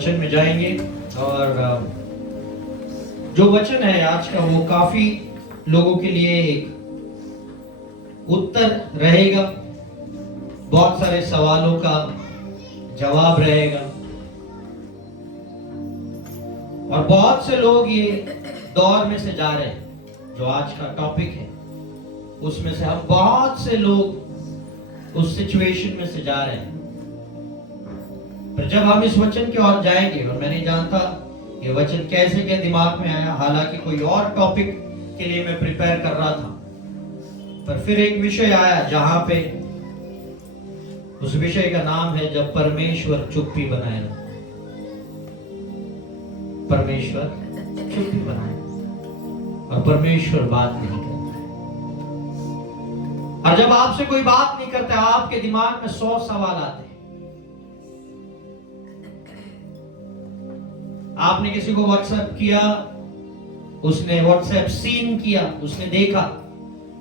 वचन में जाएंगे और जो वचन है आज का वो काफी लोगों के लिए एक उत्तर रहेगा, बहुत सारे सवालों का जवाब रहेगा। और बहुत से लोग ये दौर में से जा रहे हैं जो आज का टॉपिक है, उसमें से हम बहुत से लोग उस सिचुएशन में से जा रहे हैं। पर जब हम इस वचन की ओर जाएंगे, और मैं नहीं जानता ये वचन कैसे क्या दिमाग में आया, हालांकि कोई और टॉपिक के लिए मैं प्रिपेयर कर रहा था, पर फिर एक विषय आया जहां पे उस विषय का नाम है जब परमेश्वर चुप्पी बनाएगा। परमेश्वर चुप्पी बनाएगा और परमेश्वर बात नहीं करता है। और जब आपसे कोई बात नहीं करता, आपके दिमाग में 100 सवाल आते हैं। आपने किसी को व्हाट्सएप किया, उसने व्हाट्सएप सीन किया, उसने देखा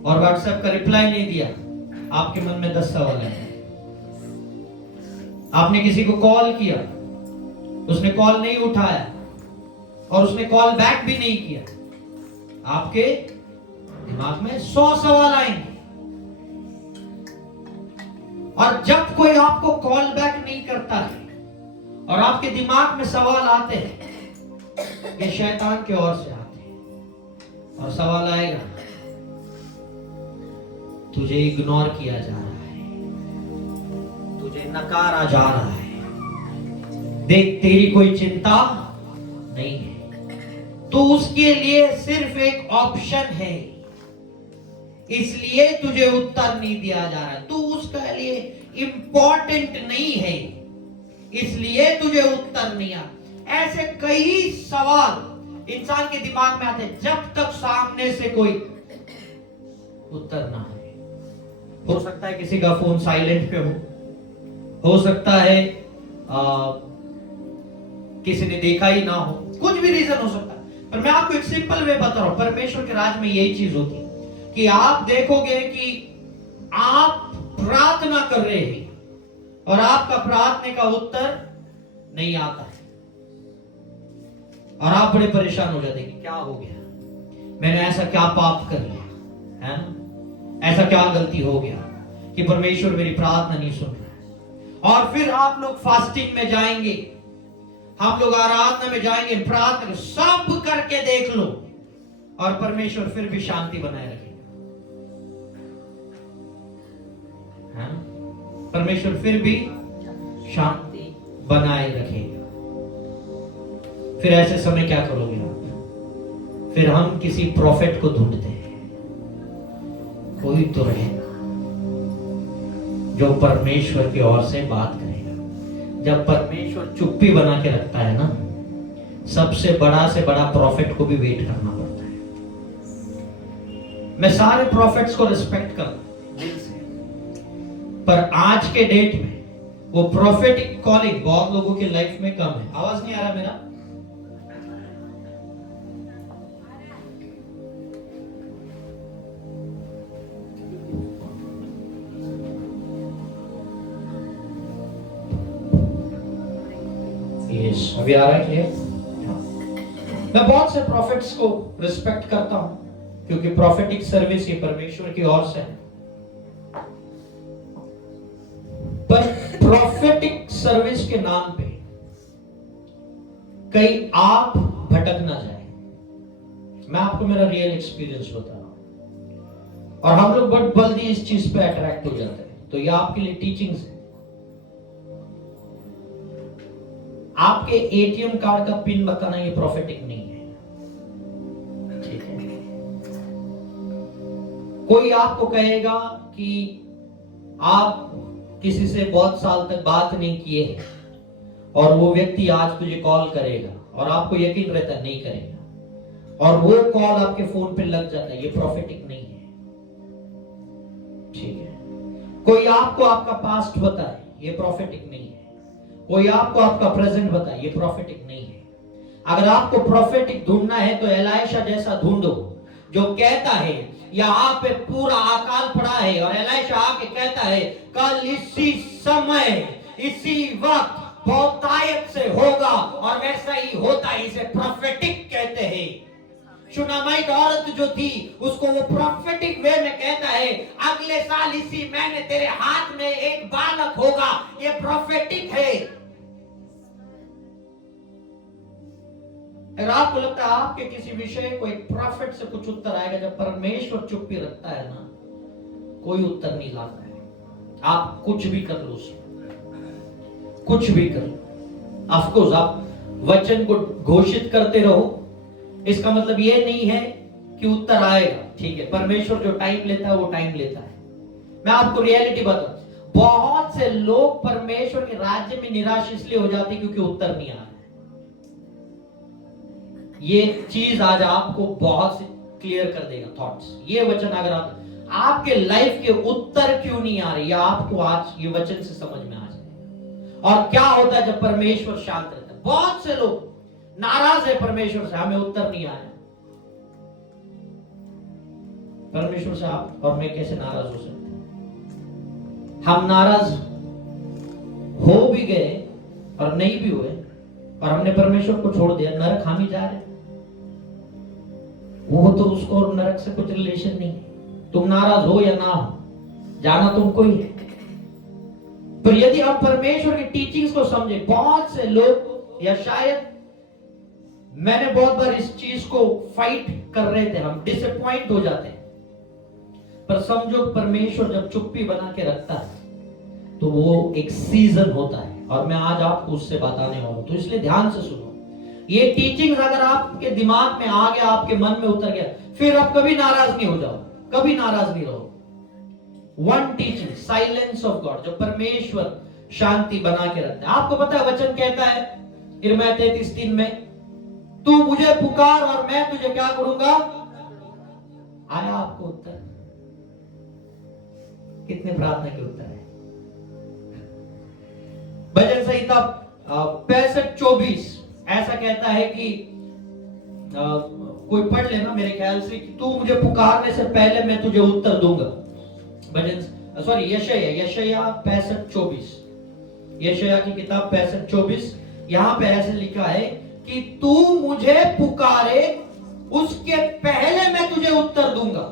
और व्हाट्सएप का रिप्लाई नहीं दिया, आपके मन में 10 सवाल आए। आपने किसी को कॉल किया, उसने कॉल नहीं उठाया और उसने कॉल बैक भी नहीं किया, आपके दिमाग में 100 सवाल आएंगे। और जब कोई आपको कॉल बैक नहीं करता है और आपके दिमाग में सवाल आते हैं, ये शैतान की ओर से आते हैं। और सवाल आएगा, तुझे इग्नोर किया जा रहा है, तुझे नकारा जा रहा है, देख तेरी कोई चिंता नहीं है, तो उसके लिए सिर्फ एक ऑप्शन है, इसलिए तुझे उत्तर नहीं दिया जा रहा है। तू उसके लिए इंपॉर्टेंट नहीं है, इसलिए तुझे उत्तर नहीं आ। ऐसे कई सवाल इंसान के दिमाग में आते हैं जब तक सामने से कोई उत्तर ना आए। हो सकता है किसी का फोन साइलेंट पे हो सकता है किसी ने देखा ही ना हो, कुछ भी रीजन हो सकता है। पर मैं आपको एक सिंपल वे बता रहा हूं, परमेश्वर के राज में यही चीज होती है कि आप देखोगे कि आप प्रार्थना कर रहे हैं और आपका प्रार्थना का उत्तर नहीं आता है और आप बड़े परेशान हो जाते हैं कि क्या हो गया, मैंने ऐसा क्या पाप कर लिया है ना, ऐसा क्या गलती हो गया कि परमेश्वर मेरी प्रार्थना नहीं सुन रहा है। और फिर आप लोग फास्टिंग में जाएंगे, हम लोग आराधना में जाएंगे, प्रार्थना सब करके देख लो और परमेश्वर फिर भी शांति बनाए रखेगा। परमेश्वर फिर भी शांति बनाए रखेगा। फिर ऐसे समय क्या करोगे आप? फिर हम किसी प्रॉफिट को ढूंढते हैं, कोई तो रहेगा जो परमेश्वर की ओर से बात करेगा। जब परमेश्वर चुप्पी बना के रखता है ना, सबसे बड़ा से बड़ा प्रॉफिट को भी वेट करना पड़ता है। मैं सारे प्रॉफिट्स को रिस्पेक्ट करता हूं दिल से, पर आज के डेट में वो प्रोफेटिक कॉलिंग बहुत लोगों की लाइफ में कम है। आवाज नहीं आ रहा मेरा? यस, अभी आ रहा है क्लियर? मैं बहुत से प्रॉफिट्स को रिस्पेक्ट करता हूं क्योंकि प्रोफेटिक सर्विस ये परमेश्वर की ओर से है। पर प्रोफेटिक सर्विस के नाम पे कहीं आप भटक ना जाए। मैं आपको मेरा रियल एक्सपीरियंस बता रहा हूं और हम लोग बहुत जल्दी इस चीज पे अट्रैक्ट हो जाते हैं। तो ये आपके लिए टीचिंग्स है। आपके एटीएम कार्ड का पिन बताना ये प्रोफेटिक नहीं है, ठीक है? कोई आपको कहेगा कि आप किसी से बहुत साल तक बात नहीं किए और वो व्यक्ति आज तुझे कॉल करेगा और आपको यकीन रहता है नहीं करेगा और वो कॉल आपके फोन पे लग जाता है, ये प्रॉफिटिक नहीं है, ठीक है? कोई आपको आपका पास्ट बताए, ये प्रॉफिटिक नहीं है। कोई आपको आपका प्रेजेंट बताए, ये प्रॉफिटिक नहीं है। अगर आपको प्रॉफिटिक ढूंढना है तो एलाइशा जैसा ढूंढो जो कहता है यहाँ पे पूरा अकाल पड़ा है और एलाइशा आके कहता है कल इसी समय इसी वक्त बहुतायत से होगा और वैसा ही होता है। इसे प्रोफेटिक कहते हैं। शुनामाइट औरत जो थी उसको वो प्रोफेटिक वे में कहता है, अगले साल इसी महीने तेरे हाथ में एक बालक होगा। ये प्रोफेटिक है। अगर आपको लगता है आपके किसी विषय को एक प्रॉफिट से कुछ उत्तर आएगा, जब परमेश्वर चुप्पी रखता है ना, कोई उत्तर नहीं लाता है। आप कुछ भी कर लो, उसमें कुछ भी कर लो। ऑफकोर्स आप वचन को घोषित करते रहो, इसका मतलब ये नहीं है कि उत्तर आएगा। ठीक है, परमेश्वर जो टाइम लेता है वो टाइम लेता है। मैं आपको रियलिटी बताऊं, बहुत से लोग परमेश्वर के राज्य में निराश इसलिए हो जाते हैं क्योंकि उत्तर नहीं आ रहा है। ये चीज आज आपको बहुत से क्लियर कर देगा थॉट्स। ये वचन अगर आपके लाइफ के उत्तर क्यों नहीं आ रही, आपको आज ये वचन से समझ में आ जाए। और क्या होता है जब परमेश्वर शांत रहता है। बहुत से लोग नाराज है परमेश्वर से, हमें उत्तर नहीं आया। परमेश्वर से आप और मैं कैसे नाराज हो सकते? हम नाराज हो भी गए और नहीं भी हुए, और हमने परमेश्वर को छोड़ दिया, नरक हम ही जा रहे। वो तो उसको और नरक से कुछ रिलेशन नहीं। तुम नाराज हो या ना हो, जाना तुमको ही है। पर यदि हम परमेश्वर की टीचिंग्स को समझे, बहुत से लोग, या शायद मैंने बहुत बार इस चीज को फाइट कर रहे थे, हम डिसअपॉइंट हो जाते हैं। पर समझो परमेश्वर जब चुप्पी बना के रखता है तो वो एक सीजन होता है, और मैं आज आपको उससे बताने वाला हूं। तो इसलिए ध्यान से सुनो। ये टीचिंग्स अगर आपके दिमाग में आ गया, आपके मन में उतर गया, फिर आप कभी नाराज नहीं हो जाओ, कभी नाराज नहीं रहो। One teaching, silence of God, जो परमेश्वर शांति बना के रखता है। आपको पता है वचन कहता है यिर्मयाह 33:3 में, तू मुझे पुकार और मैं तुझे क्या करूंगा। आया आपको उत्तर? कितने प्रार्थना के उत्तर है? भजन संहिता 65:24 ऐसा कहता है कि कोई पढ़ लेना मेरे ख्याल से, कि तू मुझे पुकारने से पहले मैं तुझे उत्तर दूंगा। भजन सॉरी यशायाह 65:24, यशायाह की किताब 65:24। यहां पे ऐसे लिखा है कि तू मुझे पुकारे उसके पहले मैं तुझे उत्तर दूंगा।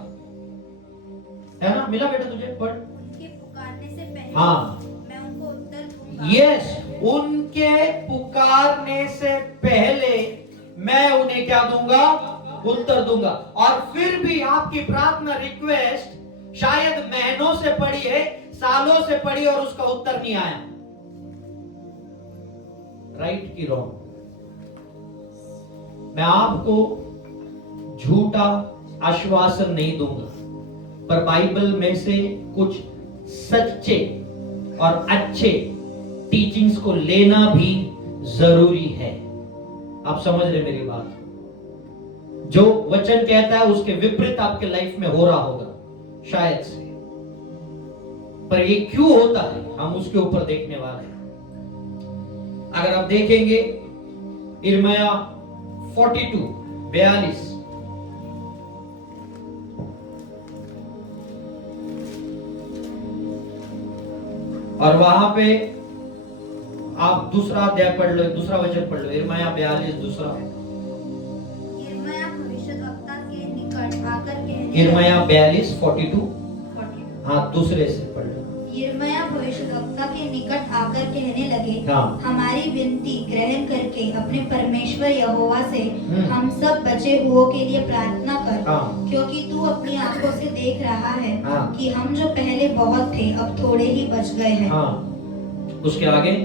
है ना? मिला बेटा तुझे? पढ़। उनके पुकारने से पहले हाँ, मैं उनको उत्तर दूंगा। यस, उनके पुकारने से पहले मैं उन्हें क्या दूंगा? उत्तर दूंगा। और फिर भी आपकी प्रार्थना रिक्वेस्ट शायद महीनों से पड़ी है, सालों से पड़ी, और उसका उत्तर नहीं आया। राइट की रॉन्ग? मैं आपको झूठा आश्वासन नहीं दूंगा, पर बाइबल में से कुछ सच्चे और अच्छे टीचिंग्स को लेना भी जरूरी है। आप समझ रहे मेरी बात? जो वचन कहता है उसके विपरीत आपके लाइफ में हो रहा होगा शायद से, पर ये क्यों होता है हम उसके ऊपर देखने वाले हैं। अगर आप देखेंगे यिर्मयाह 42:42, और वहां पे आप दूसरा अध्याय पढ़ लो, दूसरा वचन पढ़ लो, यिर्मयाह 42 दूसरा। यिर्मयाह भविष्यद्वक्ता के निकट आकर कहने यिर्मयाह 42:42, 42 हाँ दूसरे से पढ़ लो। यिर्मयाह भविष्यद्वक्ता के निकट आकर कहने लगे, हाँ। हमारी विनती ग्रहण करके अपने परमेश्वर यहोवा से हम सब बचे हुओं के लिए प्रार्थना कर। हाँ। क्योंकि तू अपनी आंखों से देख रहा है हाँ। कि हम जो पहले बहुत थे अब थोड़े ही बच गए हैं। हाँ, उसके आगे,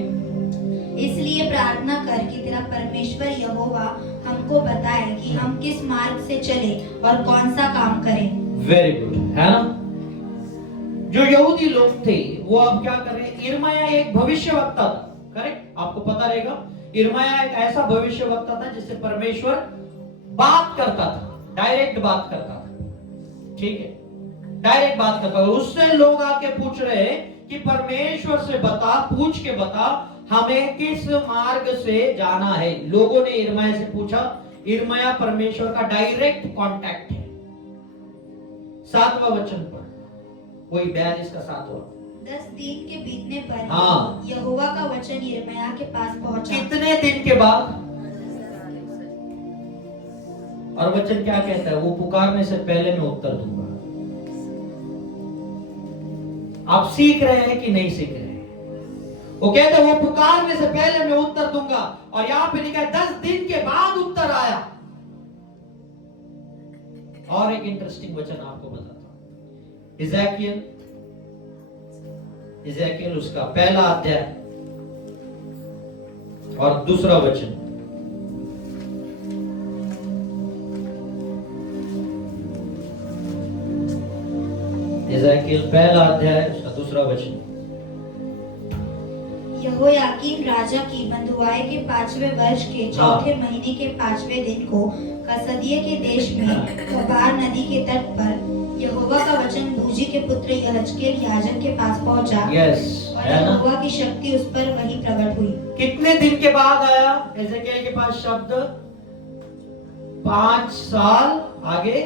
इसलिए प्रार्थना कर कि तेरा परमेश्वर यहोवा हमको बताए कि हम किस मार्ग से चले और कौन सा काम करें। वेरी गुड, है ना? जो यहूदी लोग थे वो अब क्या कर रहे हैं? यिर्मयाह एक भविष्यवक्ता था, करेक्ट? आपको पता रहेगा यिर्मयाह एक ऐसा भविष्यवक्ता था जिससे परमेश्वर बात करता था, डायरेक्ट बात करता था। ठीक है, डायरेक्ट बात करता था। उससे लोग आके पूछ रहे हैं कि परमेश्वर से बता, पूछ के बता हमें किस मार्ग से जाना है। लोगों ने यिर्मयाह से पूछा। यिर्मयाह परमेश्वर का डायरेक्ट कांटेक्ट है। 7वां वचन पर, वही 42 का 7वां। 10 दिन के बीतने पर हाँ। यहोवा का वचन यिर्मयाह के पास पहुंचा। कितने दिन के बाद? और वचन क्या कहता है? वो पुकारने से पहले मैं उत्तर दूंगा। आप सीख रहे हैं कि नहीं सीख रहे हैं? वो कहता है वो पुकारने से पहले मैं उत्तर दूंगा, और यहां पे लिखा है 10 दिन के बाद उत्तर आया। और एक इंटरेस्टिंग वचन आपको बताता हूं। इज़ेकियल उसका पहला अध्याय और दूसरा वचन। इज़ेकियल पहला अध्याय उसका दूसरा वचन। यहोयाकीन राजा की बंधुआई के 5वें वर्ष के चौथे महीने के 5वें दिन को कसदिये के देश में कबार नदी के तट पर यहोवा का वचन बूजी के पुत्र यहजकेल याजक के पास पहुंचा। और यहोवा की शक्ति उस पर वही प्रकट हुई। कितने दिन के बाद आया इज़ेकियल के पास शब्द? 5 साल आगे,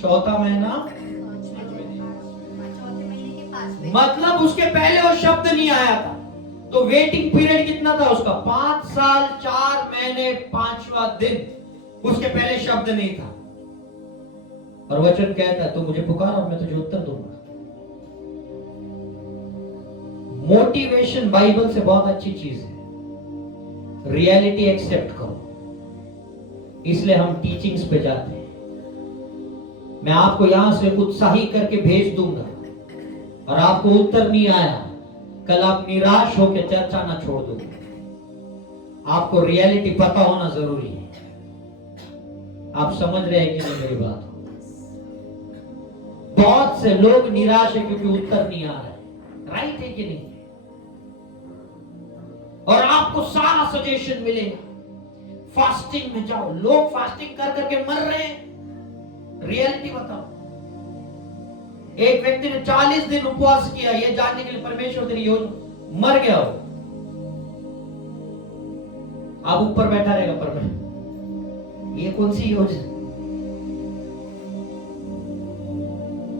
चौथा महीना, मतलब उसके पहले वो शब्द नहीं आया था। तो वेटिंग पीरियड कितना था उसका? 5 साल 4 महीने 5वां दिन। उसके पहले शब्द नहीं था। और वचन कहता है तू मुझे पुकार और मैं तुझे उत्तर दूंगा। मोटिवेशन बाइबल से बहुत अच्छी चीज है। रियलिटी एक्सेप्ट करो, इसलिए हम टीचिंग्स पे जाते हैं। मैं आपको यहां से उत्साही करके भेज दूंगा, और आपको उत्तर नहीं आया, कल आप निराश होकर चर्चा ना छोड़ दो। आपको रियलिटी पता होना जरूरी है। आप समझ रहे हैं कि नहीं मेरी बात? बहुत से लोग निराश है क्योंकि उत्तर नहीं आ रहा है। राइट है कि नहीं? और आपको सारा सजेशन मिलेगा, फास्टिंग में जाओ। लोग फास्टिंग कर करके मर रहे हैं। रियलिटी बताओ। एक व्यक्ति ने 40 दिन उपवास किया, यह जानने के लिए परमेश्वर तेरी योजना, मर गया हो। आप ऊपर बैठा रहेगा परमेश्वर, ये कौन सी योजना?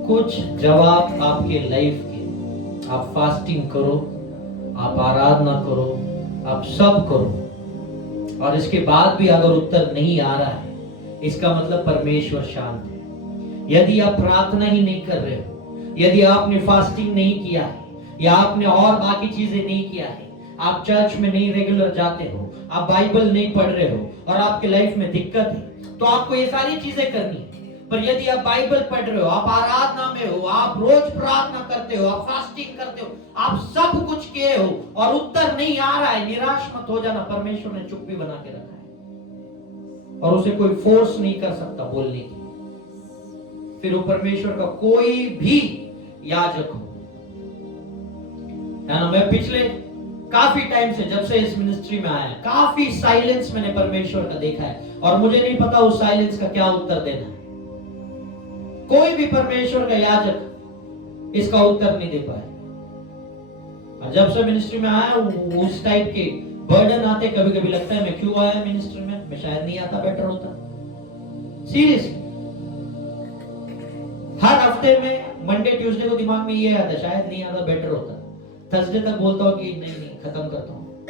कुछ जवाब आपके लाइफ के। आप फास्टिंग करो, आप आराधना करो, आप सब करो, और इसके बाद भी अगर उत्तर नहीं आ रहा है, इसका मतलब परमेश्वर शांत है। यदि आप प्रार्थना ही नहीं कर रहे हो, यदि आपने फास्टिंग नहीं किया है, या आपने और बाकी चीजें नहीं किया है, आप चर्च में नहीं रेगुलर जाते हो, आप बाइबल नहीं पढ़ रहे हो, और आपके लाइफ में दिक्कत है, तो आपको ये सारी चीजें करनी है। पर यदि आप बाइबल पढ़ रहे हो, आप आराधना में हो, आप रोज प्रार्थना करते हो, आप फास्टिंग करते हो, आप सब कुछ किए हो, और उत्तर नहीं आ रहा है, निराश मत हो जाना। परमेश्वर ने चुप्पी बना के रखा है, और उसे कोई फोर्स नहीं कर सकता बोलने की। फिर वो परमेश्वर का कोई भी याजक हो, है ना। मैं पिछले काफी टाइम से, जब से इस मिनिस्ट्री में आया, काफी साइलेंस मैंने परमेश्वर का देखा है, और मुझे नहीं पता उस साइलेंस का क्या उत्तर देना है। कोई भी परमेश्वर का याजक इसका उत्तर नहीं दे पाया। और जब से मिनिस्ट्री में आया, उस टाइप के बर्डन आते, कभी कभी लगता है मैं क्यों आया मिनिस्ट्री में, मैं शायद नहीं आता, बेटर होता। सीरियसली हर हफ्ते में मंडे ट्यूसडे को दिमाग में ये आता, शायद नहीं आता, बेटर होता। थर्सडे तक बोलता हूँ कि नहीं नहीं खत्म करता हूँ।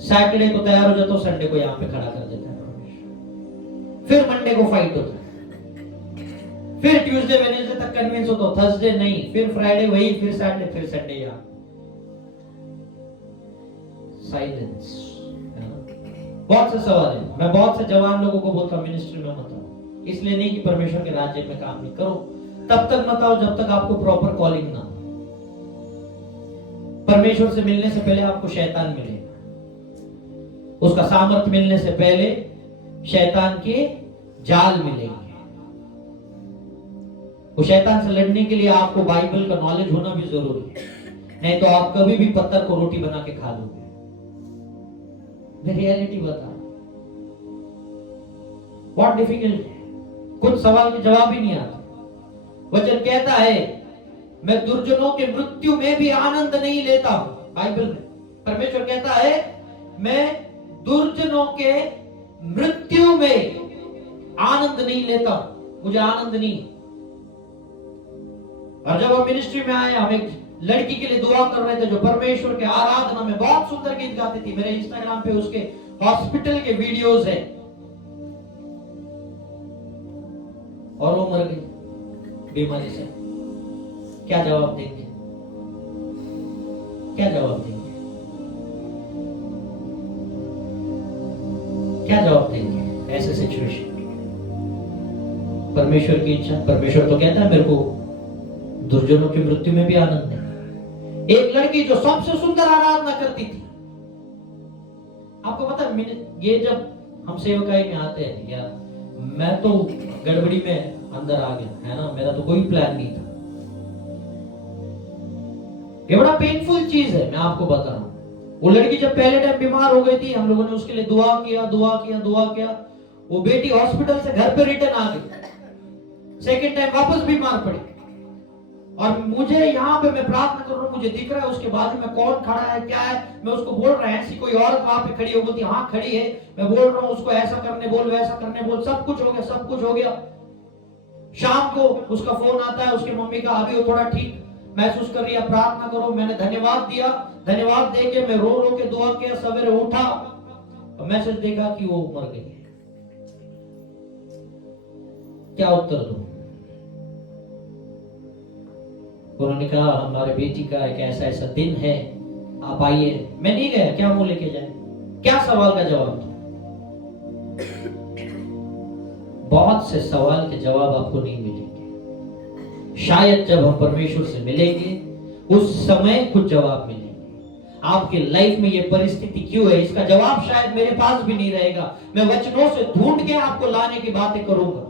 सैटरडे को तैयार हो जाता हूँ, संडे को यहाँ पे खड़ा कर देता है। फिर मंडे को फाइट होता है, फिर ट्यूसडे वेडनेसडे तक कन्विंस होता हूँ, थर्सडे नहीं, फिर फ्राइडे वही, फिर सैटरडे, फिर संडे यहाँ। साइलेंस। बहुत से सवाल है, मैं बहुत से जवान लोगों को बोलता हूँ मिनिस्ट्री में मत आओ, इसलिए नहीं कि परमेश्वर के राज्य में काम नहीं करो, तब तक मत आओ जब तक आपको प्रॉपर कॉलिंग ना हो। परमेश्वर से मिलने से पहले आपको शैतान मिलेगा, उसका सामर्थ्य मिलने से पहले शैतान के जाल मिलेंगे। वो शैतान से लड़ने के लिए आपको बाइबल का नॉलेज होना भी जरूरी है, नहीं तो आप कभी भी पत्थर को रोटी बना के खा लोगे। मैं रियलिटी बता, बहुत डिफिकल्ट है, कुछ सवाल के जवाब ही नहीं आते। वचन कहता है मैं दुर्जनों के मृत्यु में भी आनंद नहीं लेता हूं। बाइबल में परमेश्वर कहता है मैं दुर्जनों के मृत्यु में आनंद नहीं लेता हूं, मुझे आनंद नहीं। और जब हम मिनिस्ट्री में आए, हम एक लड़की के लिए दुआ कर रहे थे जो परमेश्वर के आराधना में बहुत सुंदर गीत गाती थी। मेरे इंस्टाग्राम पे उसके हॉस्पिटल के वीडियोस है, और वो मर गई बीमारी से। क्या जवाब देंगे? क्या जवाब देंगे? क्या जवाब देंगे ऐसे सिचुएशन? परमेश्वर की इच्छा, परमेश्वर तो कहता है मेरे को दुर्जनों की मृत्यु में भी आनंद है। एक लड़की जो सबसे सुंदर आराधना करती थी, आपको पता है, ये जब हम सेवकाई में आते हैं क्या, मैं तो गड़बड़ी में अंदर आ गया है ना, मेरा तो कोई प्लान नहीं था। ये बड़ा पेनफुल चीज है, मैं आपको बता रहा हूं। वो लड़की जब पहले टाइम बीमार हो गई थी, हम लोगों ने उसके लिए दुआ किया। वो बेटी हॉस्पिटल से घर पे रिटर्न आ गई, सेकंड टाइम वापस बीमार पड़ी। और मुझे यहाँ पे मैं प्रार्थना कर रहा हूँ, मुझे दिख रहा है उसके बाजू में कौन खड़ा है, क्या है। मैं उसको बोल रहा है, ऐसी कोई औरत वहां पे खड़ी हो, बोलती हाँ खड़ी है। मैं बोल रहा हूँ उसको ऐसा करने बोल, वैसा करने बोल, सब कुछ हो गया। शाम को उसका फोन आता है उसके मम्मी का, अभी वो थोड़ा ठीक महसूस कर रही है, प्रार्थना करो। मैंने धन्यवाद दिया, धन्यवाद देके मैं रो रो के दुआ किया। सवेरे उठा और मैसेज देखा कि वो मर गई। क्या उत्तर दूं? उन्होंने कहा हमारे बेटी का एक ऐसा दिन है, आप आइए। मैं नहीं गया, क्या मुंह लेके जाए? क्या सवाल का जवाब दूं? बहुत से सवाल के जवाब आपको नहीं मिलेंगे। शायद जब हम परमेश्वर से मिलेंगे उस समय कुछ जवाब मिलेंगे। आपके लाइफ में ये परिस्थिति क्यों है, इसका जवाब शायद मेरे पास भी नहीं रहेगा। मैं वचनों से ढूंढ के आपको लाने की बातें करूंगा।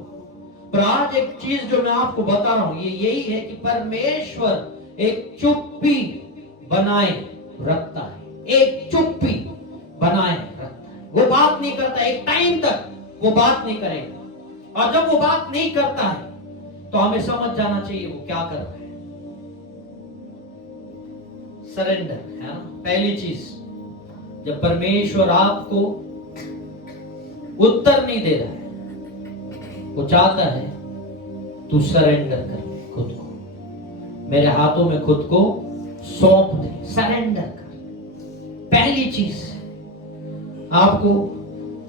पर आज एक चीज जो मैं आपको बता रहा हूं, ये यही है कि परमेश्वर एक चुप्पी बनाए रखता है। एक चुप्पी बनाए रखता है। वो बात नहीं करता, एक टाइम तक वो बात नहीं करेगा। और जब वो बात नहीं करता है तो हमें समझ जाना चाहिए वो क्या कर रहा है। सरेंडर है ना पहली चीज। जब परमेश्वर आपको उत्तर नहीं दे रहा है, वो चाहता है तू सरेंडर कर खुद को, मेरे हाथों में खुद को सौंप दे, सरेंडर कर। पहली चीज आपको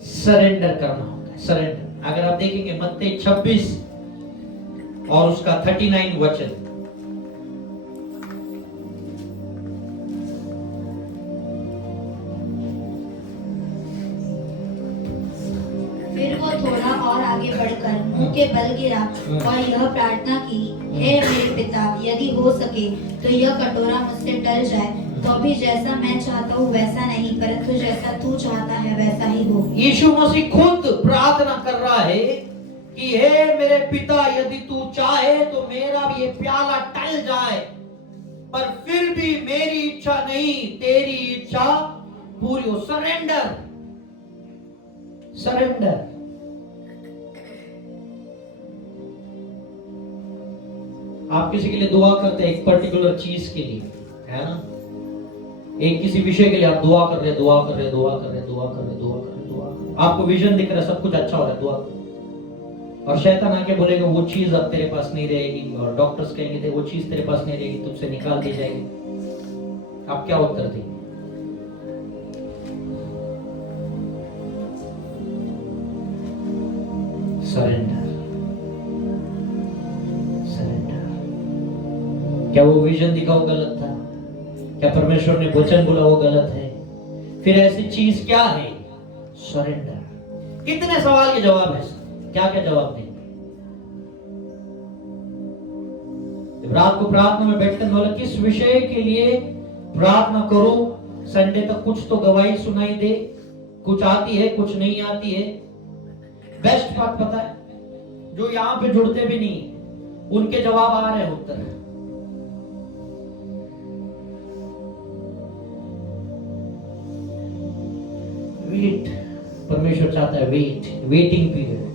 सरेंडर करना होता है। सरेंडर अगर आप देखेंगे मत्ती 26 और उसका 39 वचन, फिर वो थोड़ा और आगे बढ़कर मुंह के बल गिरा और यह प्रार्थना की, हे मेरे पिता, यदि हो सके तो यह कटोरा मुझसे टल जाए, तो भी जैसा मैं चाहता हूँ वैसा नहीं, परंतु जैसा तू चाहता है वैसा ही हो। यीशु मसीह खुद प्रार्थना कर रहा है कि हे मेरे पिता, यदि तू चाहे तो मेरा ये प्याला टल जाए, पर फिर भी मेरी इच्छा नहीं तेरी इच्छा पूरी हो। Surrender, surrender. आप किसी के लिए दुआ करते हैं एक पर्टिकुलर चीज के लिए, है ना, एक किसी विषय के लिए आप दुआ कर रहे, आपको विजन दिख रहा है, सब कुछ अच्छा हो रहा है, दुआ। और शैतान आके बोलेगा वो चीज अब तेरे पास नहीं रहेगी, और डॉक्टर्स कहेंगे वो चीज तेरे पास नहीं रहेगी, तुझसे निकाल दी जाएगी। आप क्या उत्तर देंगे? Surrender, surrender. क्या वो विजन दिखा वो गलत था? क्या परमेश्वर ने वचन बोला वो गलत है? फिर ऐसी चीज क्या है? सरेंडर। कितने सवाल के जवाब है, क्या क्या जवाब देंगे? रात को प्रार्थना में बैठते बोला किस विषय के लिए प्रार्थना करो, संडे तक कुछ तो गवाही सुनाई दे, कुछ आती है कुछ नहीं आती है। बेस्ट बात पता है, जो यहां पे जुड़ते भी नहीं उनके जवाब आ रहे हैं, उत्तर। वेट, परमेश्वर चाहता है वेटिंग पीरियड।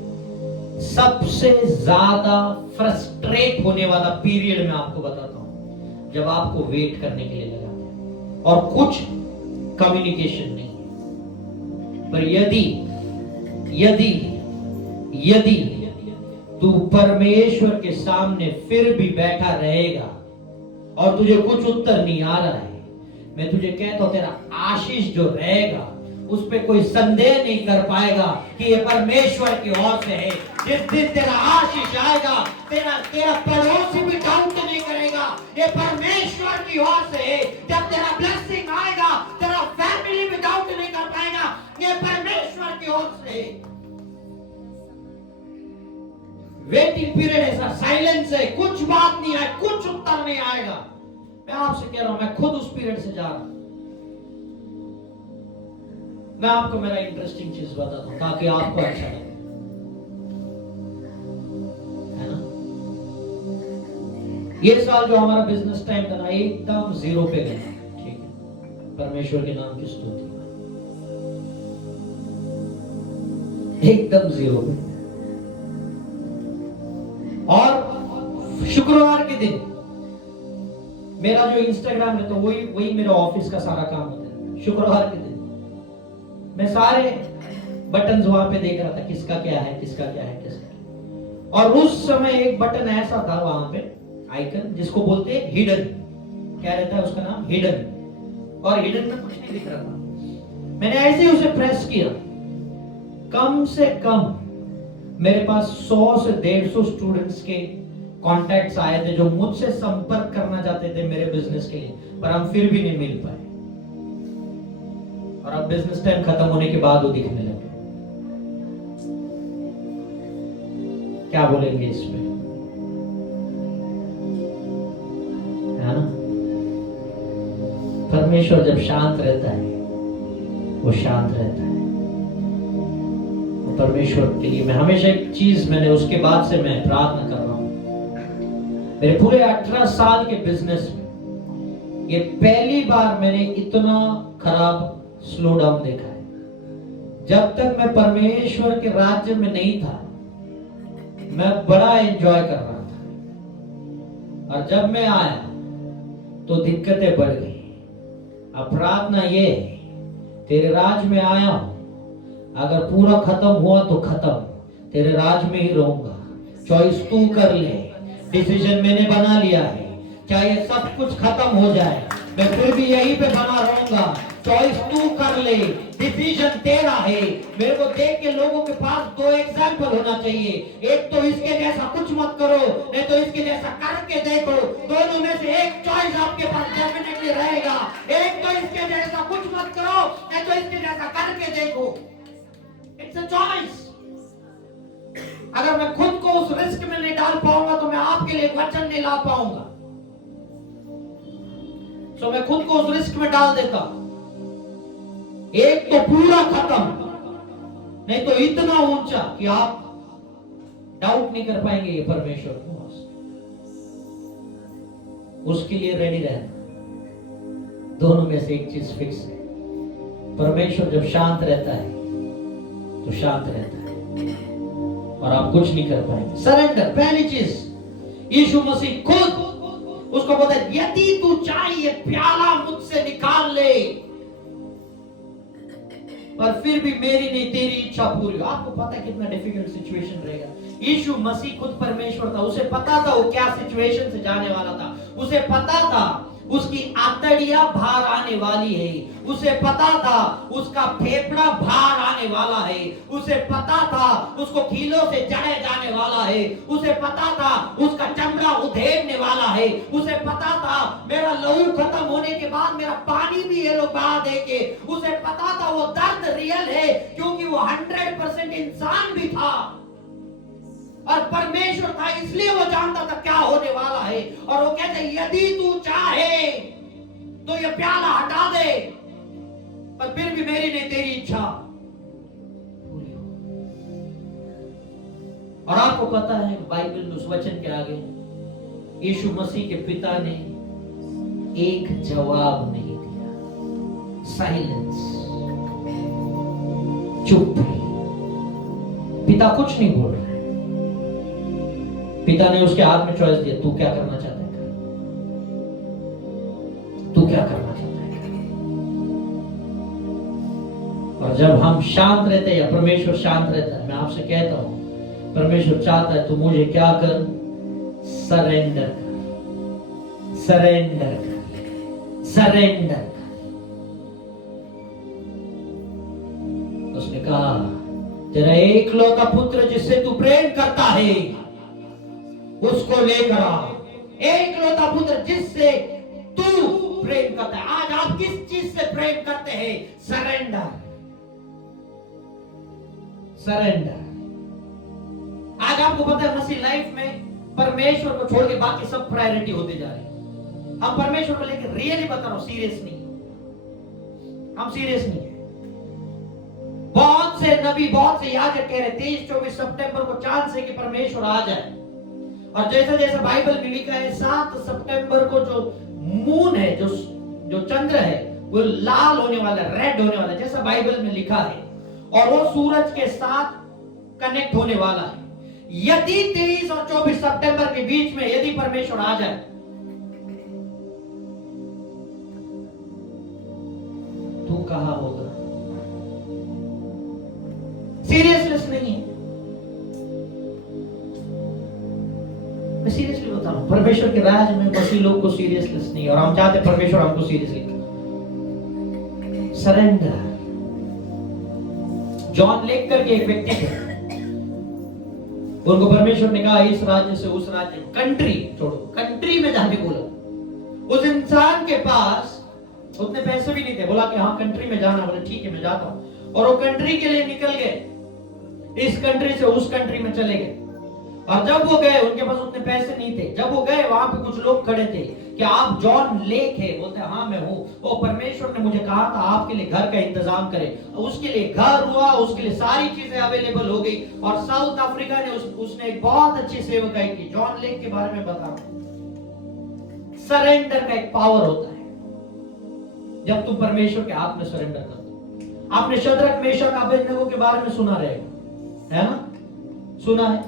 सबसे ज्यादा फ्रस्ट्रेट होने वाला पीरियड मैं आपको बताता हूं, जब आपको वेट करने के लिए लगाते हैं और कुछ कम्युनिकेशन नहीं है। पर यदि तू परमेश्वर के सामने फिर भी बैठा रहेगा और तुझे कुछ उत्तर नहीं आ रहा है, मैं तुझे कहता हूं तेरा आशीष जो रहेगा उस पे कोई संदेह नहीं कर पाएगा कि ये परमेश्वर की ओर से है। जिस दिन तेरा आशीष आएगा, तेरा पड़ोसी भी डाउट नहीं करेगा, ये परमेश्वर की ओर से है। जब तेरा ब्लेसिंग आएगा, तेरा फैमिली भी डाउट नहीं कर पाएगा, ये परमेश्वर की ओर से है। वेटिंग पीरियड ऐसा साइलेंस है, कुछ बात नहीं आए, कुछ उत्तर नहीं आएगा। मैं आपसे कह रहा हूं, मैं खुद उस पीरियड से जा रहा हूं। मैं आपको मेरा इंटरेस्टिंग चीज बताता हूं ताकि आपको अच्छा लगे, है ना। ये साल जो हमारा बिजनेस टाइम था ना, एकदम जीरो पे गया, ठीक है, परमेश्वर के नाम की स्तुति, एकदम जीरो पे। और शुक्रवार के दिन मेरा जो इंस्टाग्राम है तो वही मेरा ऑफिस का सारा काम होता है। शुक्रवार के दिन मैं सारे बटन्स वहां पे देख रहा था, किसका क्या है, किसका क्या है, किसका क्या। और उस समय एक बटन ऐसा था वहां पे, आइकन, जिसको बोलते हैं हिडन। क्या रहता है उसका नाम? हिडन। और हिडन में कुछ नहीं दिख रहा था। मैंने ऐसे ही उसे प्रेस किया, कम से कम मेरे पास 100 से 150 स्टूडेंट्स के कॉन्टैक्ट्स आए थे जो मुझसे संपर्क करना चाहते थे मेरे बिजनेस के लिए, पर हम फिर भी नहीं मिल पाए। और अब बिजनेस टाइम खत्म होने के बाद वो दिखने लगे। क्या बोलेंगे इस पे, है ना। परमेश्वर जब शांत रहता है, वो शांत रहता है। परमेश्वर के लिए मैं हमेशा एक चीज, मैंने उसके बाद से मैं प्रार्थना कर रहा हूं। मेरे पूरे 18 साल के बिजनेस में ये पहली बार मैंने इतना खराब स्लो डाउन देखा है। जब तक मैं परमेश्वर के राज्य में नहीं था, मैं बड़ा एंजॉय कर रहा था, और जब मैं आया तो दिक्कतें बढ़ गई। अब प्रार्थना ये, तेरे राज में आया हूं, अगर पूरा खत्म हुआ तो खत्म, तेरे राज में ही रहूंगा। चॉइस तू कर ले, डिसीजन मैंने बना लिया है। चाहे सब कुछ खत्म हो जाए, मैं फिर भी यहीं पे बना रहूंगा। चॉइस तू कर ले, डिसीजन तेरा है। मेरे को देख के लोगों के पास 2 एग्जाम्पल होना चाहिए। एक तो इसके जैसा कुछ मत करो, नहीं तो इसके जैसा करके देखो। दोनों में से एक चॉइस आपके पास डेफिनेटली रहेगा। एक तो इसके जैसा कुछ मत करो, नहीं तो इसके जैसा करके देखो। It's a choice. अगर मैं खुद को उस रिस्क में नहीं डाल पाऊंगा तो मैं आपके लिए वचन नहीं ला पाऊंगा। तो मैं खुद को उस रिस्क में डाल देता। एक तो पूरा खत्म, नहीं तो इतना ऊंचा कि आप डाउट नहीं कर पाएंगे ये परमेश्वर को। उसके लिए रेडी रहना। दोनों में से एक चीज फिक्स है, परमेश्वर जब शांत रहता है तो शांत रहता है और आप कुछ नहीं कर पाएंगे। सरेंडर, पहली चीज। यीशु मसीह खुद उसको बोलता है, यदि तू चाहे प्याला मुझसे निकाल ले, पर फिर भी मेरी नहीं तेरी इच्छा पूरी हो। आपको पता है कितना डिफिकल्ट सिचुएशन रहेगा। यीशु मसीह खुद परमेश्वर था, उसे पता था वो क्या सिचुएशन से जाने वाला था। उसे पता था उसकी आंतड़ियां बाहर आने वाली है, उसे पता था उसका फेफड़ा बाहर आने वाला है, उसे पता था उसको कीलों से जड़े जाने वाला है, उसे पता था उसका चमड़ा उधेड़ने वाला है, उसे पता था मेरा लहू खत्म होने के बाद मेरा पानी भी ये लोग बहा देंगे। उसे पता था वो दर्द रियल है, क्योंकि वो 100% इंसान भी था और परमेश्वर था, इसलिए वो जानता था क्या होने वाला है। और वो कहते, यदि तू चाहे तो ये प्याला हटा दे, पर फिर भी मेरी नहीं तेरी इच्छा पूरी हो। और आपको पता है बाइबल में उस वचन के आगे यीशु मसीह के पिता ने एक जवाब नहीं दिया। साइलेंस, चुप। पिता कुछ नहीं बोल रहा। पिता ने उसके हाथ में चॉइस दिया, तू क्या करना चाहता है, तू क्या करना चाहता है। और जब हम शांत रहते हैं या परमेश्वर शांत रहता है, मैं आपसे कहता हूं परमेश्वर चाहता है तो मुझे क्या कर, सरेंडर कर, सरेंडर कर, सरेंडर कर। उसने कहा तेरा एकलौता पुत्र जिससे तू प्रेम करता है उसको लेकर आ। एकलौता पुत्र जिससे तू प्रेम करता है। आज आप किस चीज से प्रेम करते हैं? Surrender, surrender. आज आपको पता है मसीह लाइफ में परमेश्वर को छोड़ के बाकी सब प्रायोरिटी होते जा रहे हैं। हम परमेश्वर को लेकर रियली बता रहा हूं, सीरियस नहीं, हम सीरियस नहीं है। बहुत से नबी, बहुत से याजक कह रहे 23-24 सितंबर को चांद से कि परमेश्वर आ जाए, और जैसे जैसे बाइबल में लिखा है 7 सितंबर को जो मून है, जो चंद्र है वो लाल होने वाला है, रेड होने वाला है, जैसा बाइबल में लिखा है, और वो सूरज के साथ कनेक्ट होने वाला है। यदि 23 और 24 सितंबर के बीच में यदि परमेश्वर आ जाए तू कहां होगा? सीरियसनेस नहीं है। मैं सीरियसली बता रहा हूं, परमेश्वर के राज में मसीह लोग को सीरियसनेस नहीं है, और हम चाहते परमेश्वर हमको सीरियसली। सरेंडर। जॉन लेक करके एक व्यक्ति थे, उनको परमेश्वर ने कहा इस राज्य से उस राज्य, कंट्री छोड़ो, कंट्री में जाने बोला। उस इंसान के पास उतने पैसे भी नहीं थे, बोला कि हाँ कंट्री में जाना, बोले ठीक है मैं जाता हूं, और वो कंट्री के लिए निकल गए, इस कंट्री से उस कंट्री में चले गए। और जब वो गए उनके पास उतने पैसे नहीं थे, जब वो गए वहां पे कुछ लोग खड़े थे कि आप जॉन लेक है? बोलते हाँ मैं हूं। वो परमेश्वर ने मुझे कहा था आपके लिए घर का इंतजाम करें। उसके लिए घर हुआ, उसके लिए सारी चीजें अवेलेबल हो गई, और साउथ अफ्रीका ने उसने एक बहुत अच्छी सेवकाई की। जॉन लेक के बारे में बता रहा हूं। सरेंडर का एक पावर होता है जब तुम परमेश्वर के हाथ में सरेंडर करते हो। आपने शद्रक, मेशक, अबेदनगो के बारे में सुना रहेगा, है ना? सुना है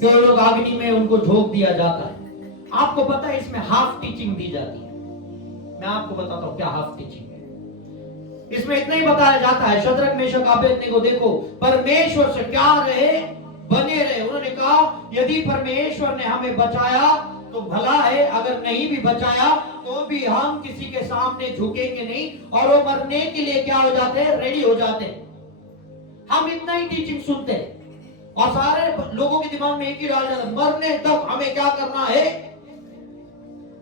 कि वो लोग अग्नि में उनको झोंक दिया जाता है। आपको पता है इसमें हाफ टीचिंग दी जाती है। मैं आपको बताता हूं क्या हाफ टीचिंग है। इसमें इतना ही बताया जाता है, शद्रक, मेशक, अबेदनगो देखो परमेश्वर से क्या रहे, बने रहे। उन्होंने कहा यदि परमेश्वर ने हमें बचाया तो भला है, अगर नहीं भी बचाया तो भी हम किसी के सामने झुकेंगे नहीं, और वो मरने के लिए क्या हो जाते हैं? रेडी हो जाते हैं। हम इतना ही टीचिंग सुनते हैं, और सारे लोगों के दिमाग में एक ही डाल जाता है, मरने तक हमें क्या करना है?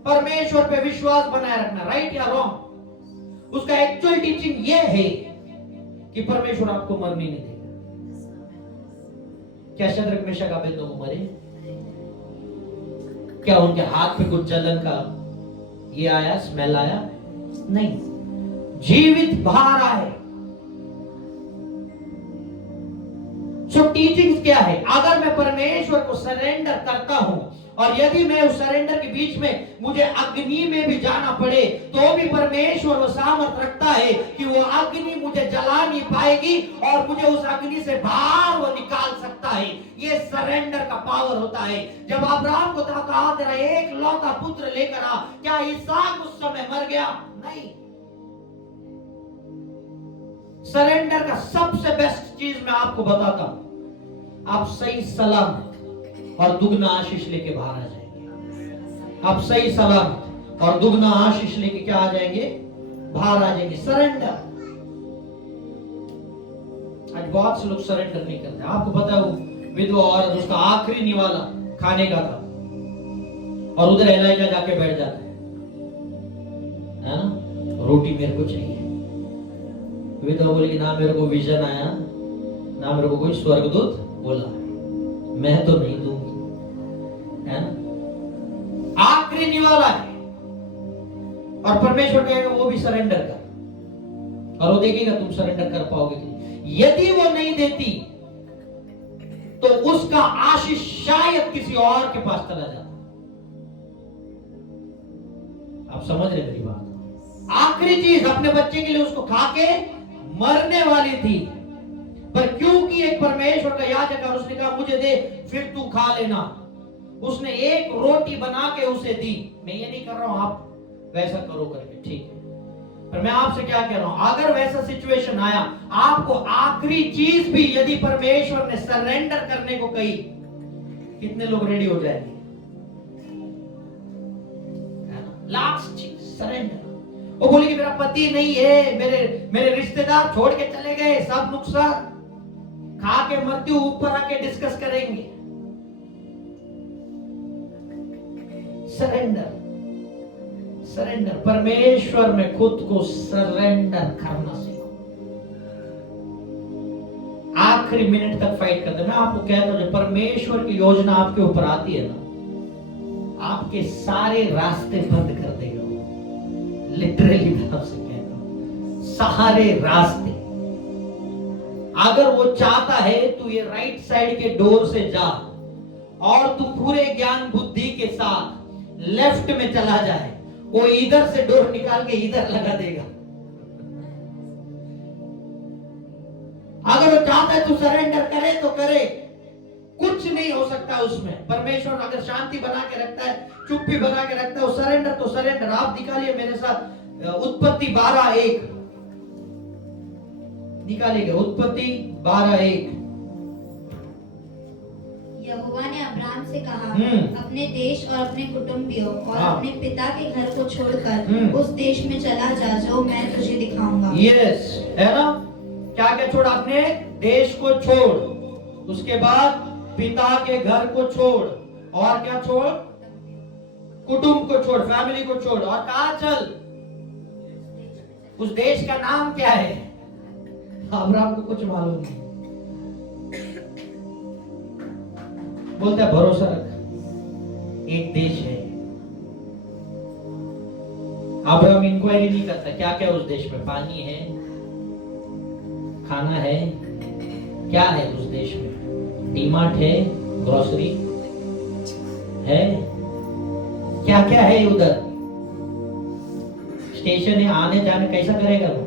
परमेश्वर पे विश्वास बनाए रखना। राइट या रॉन्ग? उसका एक्चुअल टीचिंग ये है कि परमेश्वर आपको मरने नहीं देगा। क्या शद्रक, मेशक, अबेदनगो मरे? क्या उनके हाथ पे कुछ जलन का ये आया, स्मेल आया? नहीं, जीवित बाहर आए। सो टीचिंग्स क्या है? अगर मैं परमेश्वर को सरेंडर करता हूं, और यदि मैं उस सरेंडर के बीच में मुझे अग्नि में भी जाना पड़े तो भी परमेश्वर वो सामर्थ रखता है कि वो अग्नि मुझे जला नहीं पाएगी, और मुझे उस अग्नि से बाहर वो निकाल सकता है। ये सरेंडर का पावर होता है। जब अब्राहम को कहा तेरा एकलौता पुत्र लेकर आ, क्या इसहाक उस समय मर गया? नहीं। सरेंडर का सबसे बेस्ट चीज मैं आपको बताता हूं, आप सही सलामत और दुगना आशीष लेके बाहर आ जाएंगे। आप सही सलामत और दुगना आशीष लेके क्या आ जाएंगे? बाहर आ जाएंगे। सरेंडर। आज बहुत से लोग सरेंडर नहीं करते। आपको पता है वो विधवा औरत, उसका आखिरी निवाला खाने का था, और उधर एलाइजा जाके बैठ जाता है ना? रोटी मेरे को चाहिए। विधवा बोली ना मेरे को विजन आया, ना मेरे को कोई स्वर्गदूत बोला, मैं तो नहीं दूंगी, है ना? आखिरी निवाला है, और परमेश्वर कहेगा वो भी सरेंडर कर, और वो देखेगा तुम सरेंडर कर पाओगे कि नहीं। यदि वो नहीं देती तो उसका आशीष शायद किसी और के पास चला जाता। आप समझ रहे मेरी बात? आखिरी चीज अपने बच्चे के लिए उसको खा के मरने वाली थी, पर क्योंकि एक परमेश्वर का याजक है, उसने कहा मुझे दे फिर तू खा लेना। उसने एक रोटी बना के उसे दी। मैं ये नहीं कर रहा हूं आप वैसा करो करके, ठीक है, पर मैं आपसे क्या कह रहा हूं, अगर वैसा सिचुएशन आया, आपको आखिरी चीज भी यदि परमेश्वर ने सरेंडर करने को कही, कितने लोग रेडी हो जाएंगे? लास्ट चीज सरेंडर। वो बोलेगी मेरा पति नहीं है, मेरे रिश्तेदार छोड़ के चले गए, सब नुकसान खा के मृत्यु, ऊपर आके डिस्कस करेंगे। सरेंडर, सरेंडर, परमेश्वर में खुद को सरेंडर करना सीखो। आखिरी मिनट तक फाइट करते। मैं आपको कहता हूं, जब परमेश्वर की योजना आपके ऊपर आती है ना, आपके सारे रास्ते बंद कर देगा। लिटरली मैं आपसे कहता हूं, सारे रास्ते। अगर वो चाहता है तू ये राइट साइड के डोर से जा और तू पूरे ज्ञान बुद्धि के साथ लेफ्ट में चला जाए, वो इधर से डोर निकाल के इधर लगा देगा। अगर वो चाहता है तू सरेंडर करे तो करे, कुछ नहीं हो सकता उसमें। परमेश्वर अगर शांति बना के रखता है, चुप्पी बना के रखता है, वो सरेंडर तो सरेंडर। आप निकालिए मेरे साथ उत्पत्ति 12:1 निकालिएगा। उत्पत्ति 12:1। यहोवा ने अब्राम से कहा, अपने देश और अपने कुटुंबियों और अपने पिता के घर को छोड़कर उस देश में चला जा जो मैं तुझे दिखाऊंगा। यस, है ना? क्या क्या छोड़? अपने देश को छोड़, उसके बाद पिता के घर को छोड़, और क्या छोड़? कुटुंब को छोड़, फैमिली को छोड़, और कहां चल? उस देश का नाम क्या है? अब्राहम को कुछ मालूम नहीं। बोलता है भरोसा रख, एक देश है। अब्राहम इंक्वायरी नहीं करता क्या क्या उस देश में, पानी है, खाना है, क्या है उस देश में, डीमार्ट है, ग्रोसरी है, क्या क्या है उधर, स्टेशन है, आने जाने कैसा करेगा वो?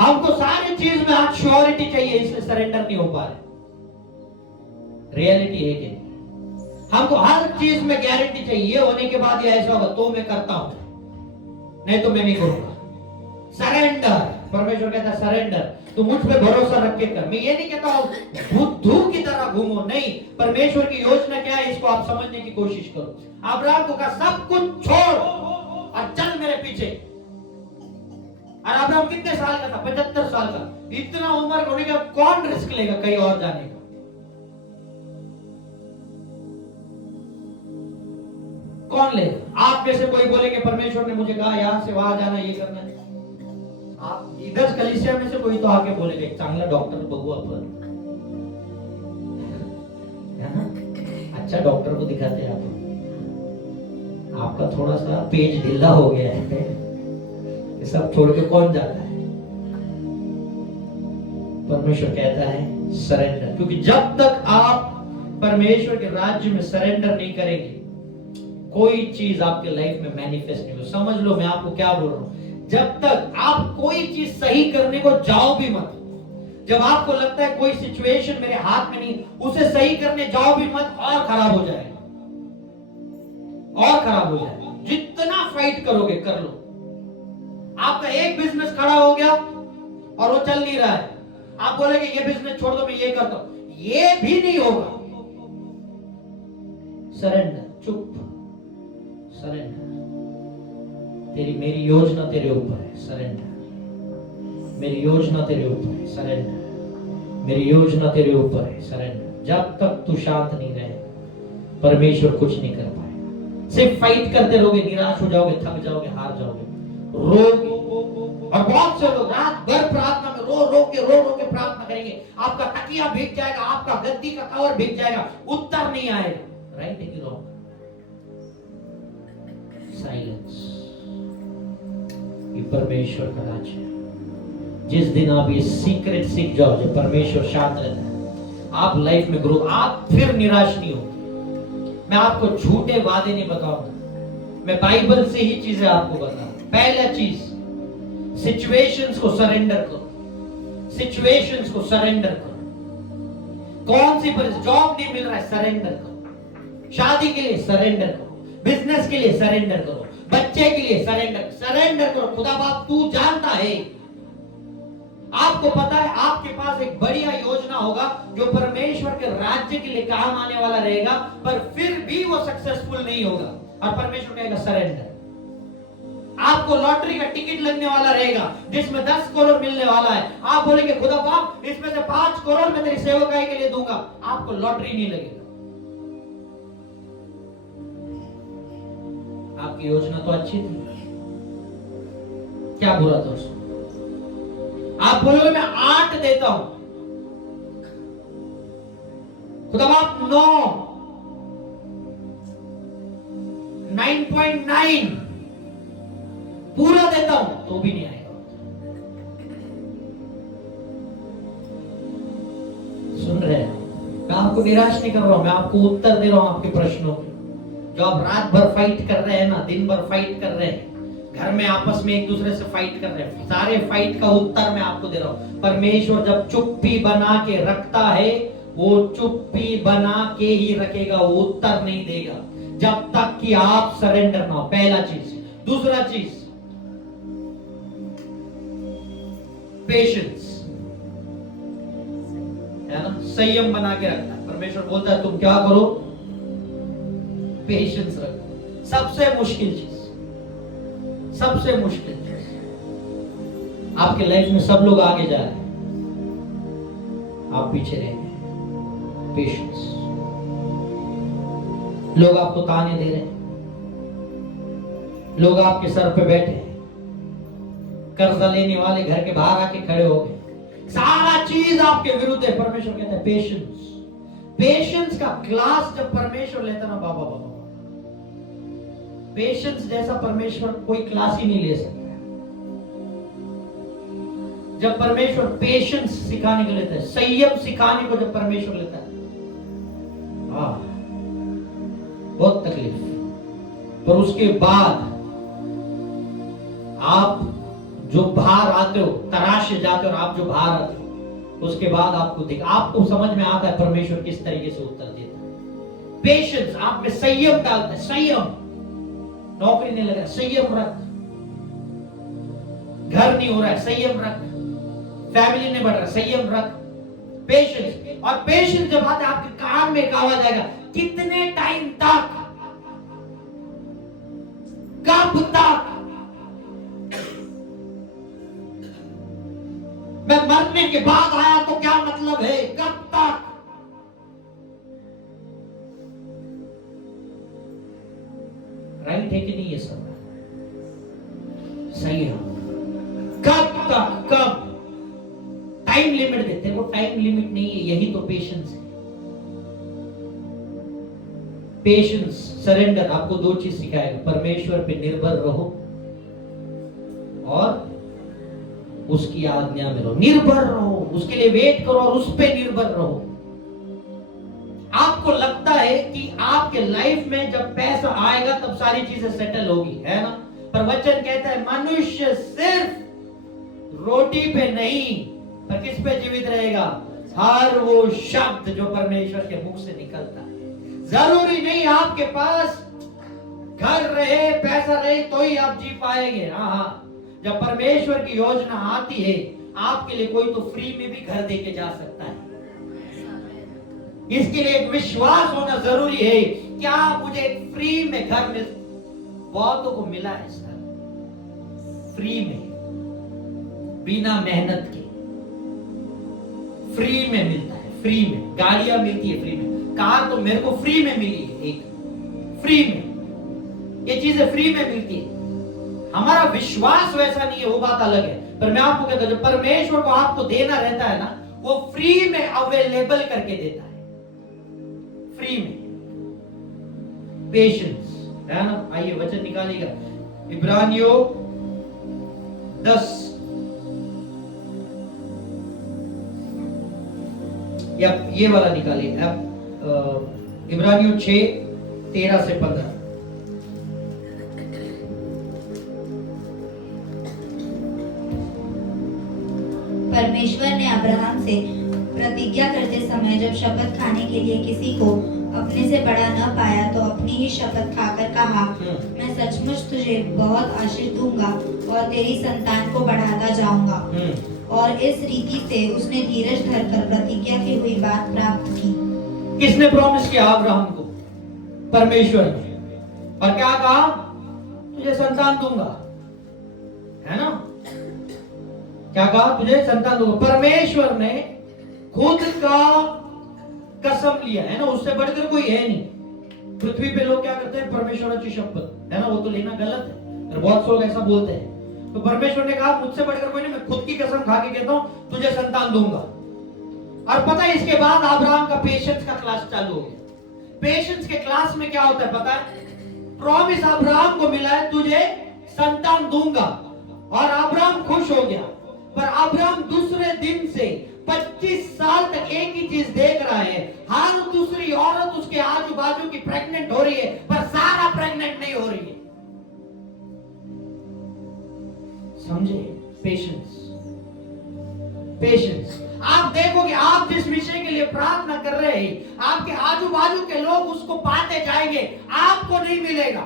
हमको सारी चीज में आज श्योरिटी चाहिए, इसलिए सरेंडर नहीं हो पा रहे। रियलिटी है कि हमको हर चीज में गारंटी चाहिए, ये होने के बाद ये ऐसा होगा तो मैं करता हूं, नहीं तो मैं नहीं करूंगा। सरेंडर, परमेश्वर कहता है सरेंडर, तू मुझ पे भरोसा रख के कर। मैं ये नहीं कहता हूं बुद्धू की तरह घूमो, नहीं। परमेश्वर की योजना क्या है इसको आप समझने की कोशिश करो। अब्राहम को कहा सब कुछ छोड़ और चल मेरे पीछे। और अब्राहम कितने साल का था? 75 साल का। इतना उम्र होने का कौन रिस्क लेगा कहीं और जाने का? कौन लेगा? आप में से कोई बोले कि परमेश्वर ने मुझे कहा यहां से वहां जाना, ये करना है। आप इधर कलीसिया में से कोई तो आके बोलेगा एक चांगला डॉक्टर बघू अपन, है ना? अच्छा डॉक्टर को दिखाते हैं आप, आपका थोड़ा सा पेज ढीला हो गया है, ये सब छोड़ के कौन जाता है? परमेश्वर कहता है सरेंडर, क्योंकि जब तक आप परमेश्वर के राज्य में सरेंडर नहीं करेंगे, कोई चीज आपके लाइफ में मैनिफेस्ट नहीं होगी। समझ लो मैं आपको क्या बोल रहा हूं। जब तक आप कोई चीज सही करने को जाओ भी मत, जब आपको लगता है कोई सिचुएशन मेरे हाथ में नहीं, उसे सही करने जाओ भी मत, और खराब हो जाएगा, और खराब हो जाएगा। जितना फाइट करोगे कर लो। आपका एक बिजनेस खड़ा हो गया और वो चल नहीं रहा है, आप बोलेंगे ये बिजनेस छोड़ दो, मैं ये करता हूं, ये भी नहीं होगा। सरेंडर, चुप, सरेंडर। तेरी मेरी योजना तेरे ऊपर है, सरेंडर। मेरी योजना तेरे ऊपर है, सरेंडर। मेरी योजना तेरे ऊपर है, सरेंडर। जब तक तू शांत नहीं रहे, परमेश्वर कुछ नहीं कर पाएगा। सिर्फ फाइट करते रहोगे, निराश हो जाओगे, थक जाओगे, हार जाओगे, रोगे। और बहुत से लोग रात भर प्रार्थना में रो के प्रार्थना करेंगे, आपका तकिया भीग जाएगा, आपका गद्दी का कवर भीग जाएगा, उत्तर नहीं आएगा। राइट है कि रॉन्ग? साइलेंस। ये परमेश्वर का राज्य है। जिस दिन आप ये सीक्रेट सीख जाओ, जब परमेश्वर शांत रहता है, आप लाइफ में ग्रो, आप फिर निराश नहीं होते। मैं आपको झूठे वादे नहीं बताऊंगा, मैं बाइबल से ही चीजें आपको बताऊंगा। पहला चीज, सिचुएशंस को सरेंडर करो। सिचुएशंस को सरेंडर करो। कौन सी परिस्थिति, जॉब नहीं मिल रहा है, सरेंडर करो। शादी के लिए सरेंडर करो, बिजनेस के लिए सरेंडर करो, बच्चे के लिए सरेंडर करो। खुदा बाप तू जानता है, आपको पता है आपके पास एक बढ़िया योजना होगा जो परमेश्वर के राज्य के लिए काम आने वाला रहेगा, पर फिर भी वो सक्सेसफुल नहीं होगा और परमेश्वर कहेगा सरेंडर। आपको लॉटरी का टिकट लगने वाला रहेगा जिसमें 10 करोड़ मिलने वाला है, आप बोलेंगे खुदा बाप इसमें से 5 करोड़ मैं तेरी सेवकाई के लिए दूंगा, आपको लॉटरी नहीं लगेगा। आपकी योजना तो अच्छी थी, क्या बुरा था उसमें? आप बोलोगे मैं 8 देता हूं, खुदा बाप 9.9 पूरा देता हूं तो भी नहीं आएगा। सुन रहे हैं? मैं आपको निराश नहीं कर रहा हूं, मैं आपको उत्तर दे रहा हूं आपके प्रश्नों के। जो आप रात भर फाइट कर रहे हैं ना, दिन भर फाइट कर रहे हैं, घर में आपस में एक दूसरे से फाइट कर रहे हैं, सारे फाइट का उत्तर मैं आपको दे रहा हूं। परमेश्वर जब चुप्पी बना के रखता है, वो चुप्पी बना के ही रखेगा, वो उत्तर नहीं देगा जब तक कि आप सरेंडर ना हो। पहला चीज। दूसरा चीज पेशेंस है ना, संयम बना के रखना। परमेश्वर बोलता है तुम क्या करो, पेशेंस रखो। सबसे मुश्किल चीज, सबसे मुश्किल चीज। आपके लाइफ में सब लोग आगे जा रहे हैं, आप पीछे रह गए। पेशेंस। लोग आपको ताने दे रहे हैं, लोग आपके सर पे बैठे हैं, कर्जा लेने वाले घर के बाहर आके खड़े हो गए, सारा चीज आपके विरुद्ध है। परमेश्वर कहता है पेशेंस। पेशेंस का क्लास जब परमेश्वर लेता ना, बाबा बाबा, पेशेंस जैसा परमेश्वर कोई क्लास ही नहीं ले सकता। जब परमेश्वर पेशेंस सिखाने को लेता है, संयम सिखाने को जब परमेश्वर लेता है, बहुत तकलीफ, पर उसके बाद आप जो बाहर आते हो, तराशे जाते हो, और आप जो बाहर आते हो, उसके बाद आपको समझ में आता है परमेश्वर किस तरीके से उत्तर देता है। पेशेंस आप में संयम डालता है। संयम, नौकरी नहीं लग रहा, संयम रख। घर नहीं हो रहा है, संयम रख। फैमिली नहीं बढ़ रहा, संयम रख। पेशेंस। और पेशेंस जब आता है आपके कान में एक आवाज आएगा, कितने टाइम तक, कब तक? मैं मरने के बाद आया तो क्या मतलब है, कब तक? राइट है कि नहीं ये सब? सही है। कब तक? कब? टाइम लिमिट देते हैं, वो टाइम लिमिट नहीं है, यही तो पेशेंस है। पेशेंस, सरेंडर आपको 2 चीज सिखाएगा। परमेश्वर पे निर्भर रहो और उसकी आज्ञा में रहो। निर्भर रहो, उसके लिए वेट करो और उस पे निर्भर रहो। आपको लगता है कि आपके लाइफ में जब पैसा आएगा तब सारी चीजें सेटल होगी, है ना? पर वचन कहता है मनुष्य सिर्फ रोटी पे नहीं, पर किस पे जीवित रहेगा? हर वो शब्द जो परमेश्वर के मुख से निकलता है। जरूरी नहीं आपके पास घर रहे, पैसा रहे तो ही आप जी पाएंगे। हाँ, जब परमेश्वर की योजना आती है आपके लिए, कोई तो फ्री में भी घर देके जा सकता है। इसके लिए एक विश्वास होना जरूरी है। क्या मुझे एक फ्री में घर मिल? बहुतों को मिला है सर, फ्री में, बिना मेहनत के फ्री में मिलता है। फ्री में गाड़ियां मिलती है, फ्री में कार तो मेरे को फ्री में मिली है, एक फ्री में ये चीजें फ्री में मिलती है। हमारा विश्वास वैसा नहीं है, वो बात अलग है। पर मैं आपको कहता हूं, जब परमेश्वर को आपको देना रहता है ना, वो फ्री में अवेलेबल करके देता है, फ्री में। पेशेंस है ना? आइए वचन निकालिएगा, इब्रानियों 10 या ये वाला निकालिए अब, इब्रानियों 6:13 से 15। परमेश्वर ने अब्राहम से प्रतिज्ञा करते समय जब शपथ खाने के लिए किसी को अपने से बड़ा न पाया तो अपनी ही शपथ खाकर कहा, मैं सचमुच तुझे बहुत आशीष दूंगा और तेरी संतान को बढ़ाता जाऊंगा। और इस रीति से उसने धीरज धरकर प्रतिज्ञा की हुई बात प्राप्त की। किसने प्रॉमिस किया अब्राहम को? परमेश्वर ने। और क्या कहा? तुझे संतान दूंगा, है ना? क्या कहा? तुझे संतान दूंगा। परमेश्वर ने खुद का कसम लिया, है ना? उससे बढ़कर कोई है नहीं। पृथ्वी पे लोग क्या करते हैं? परमेश्वराची शपथ, है ना? वो तो लेना गलत है, और बहुत से लोग ऐसा बोलते हैं। तो परमेश्वर ने कहा मुझसे बढ़कर कोई नहीं, मैं खुद की कसम खा के कहता हूं तुझे संतान दूंगा। और पता है इसके बाद अब्राहम का पेशेंस का क्लास चालू हो गया। पेशेंस के क्लास में क्या होता है पता है? प्रॉमिस अब्राहम को मिला है तुझे संतान दूंगा, और अब्राहम खुश हो गया। पर अब्राहम दूसरे दिन से 25 साल तक एक ही चीज देख रहा है, हर दूसरी औरत उसके आजू बाजू की प्रेग्नेंट हो रही है, पर सारा प्रेग्नेंट नहीं हो रही है। समझे? Patience, patience. आप देखोगे, आप जिस विषय के लिए प्रार्थना कर रहे हैं, आपके आजू बाजू के लोग उसको पाते जाएंगे, आपको नहीं मिलेगा।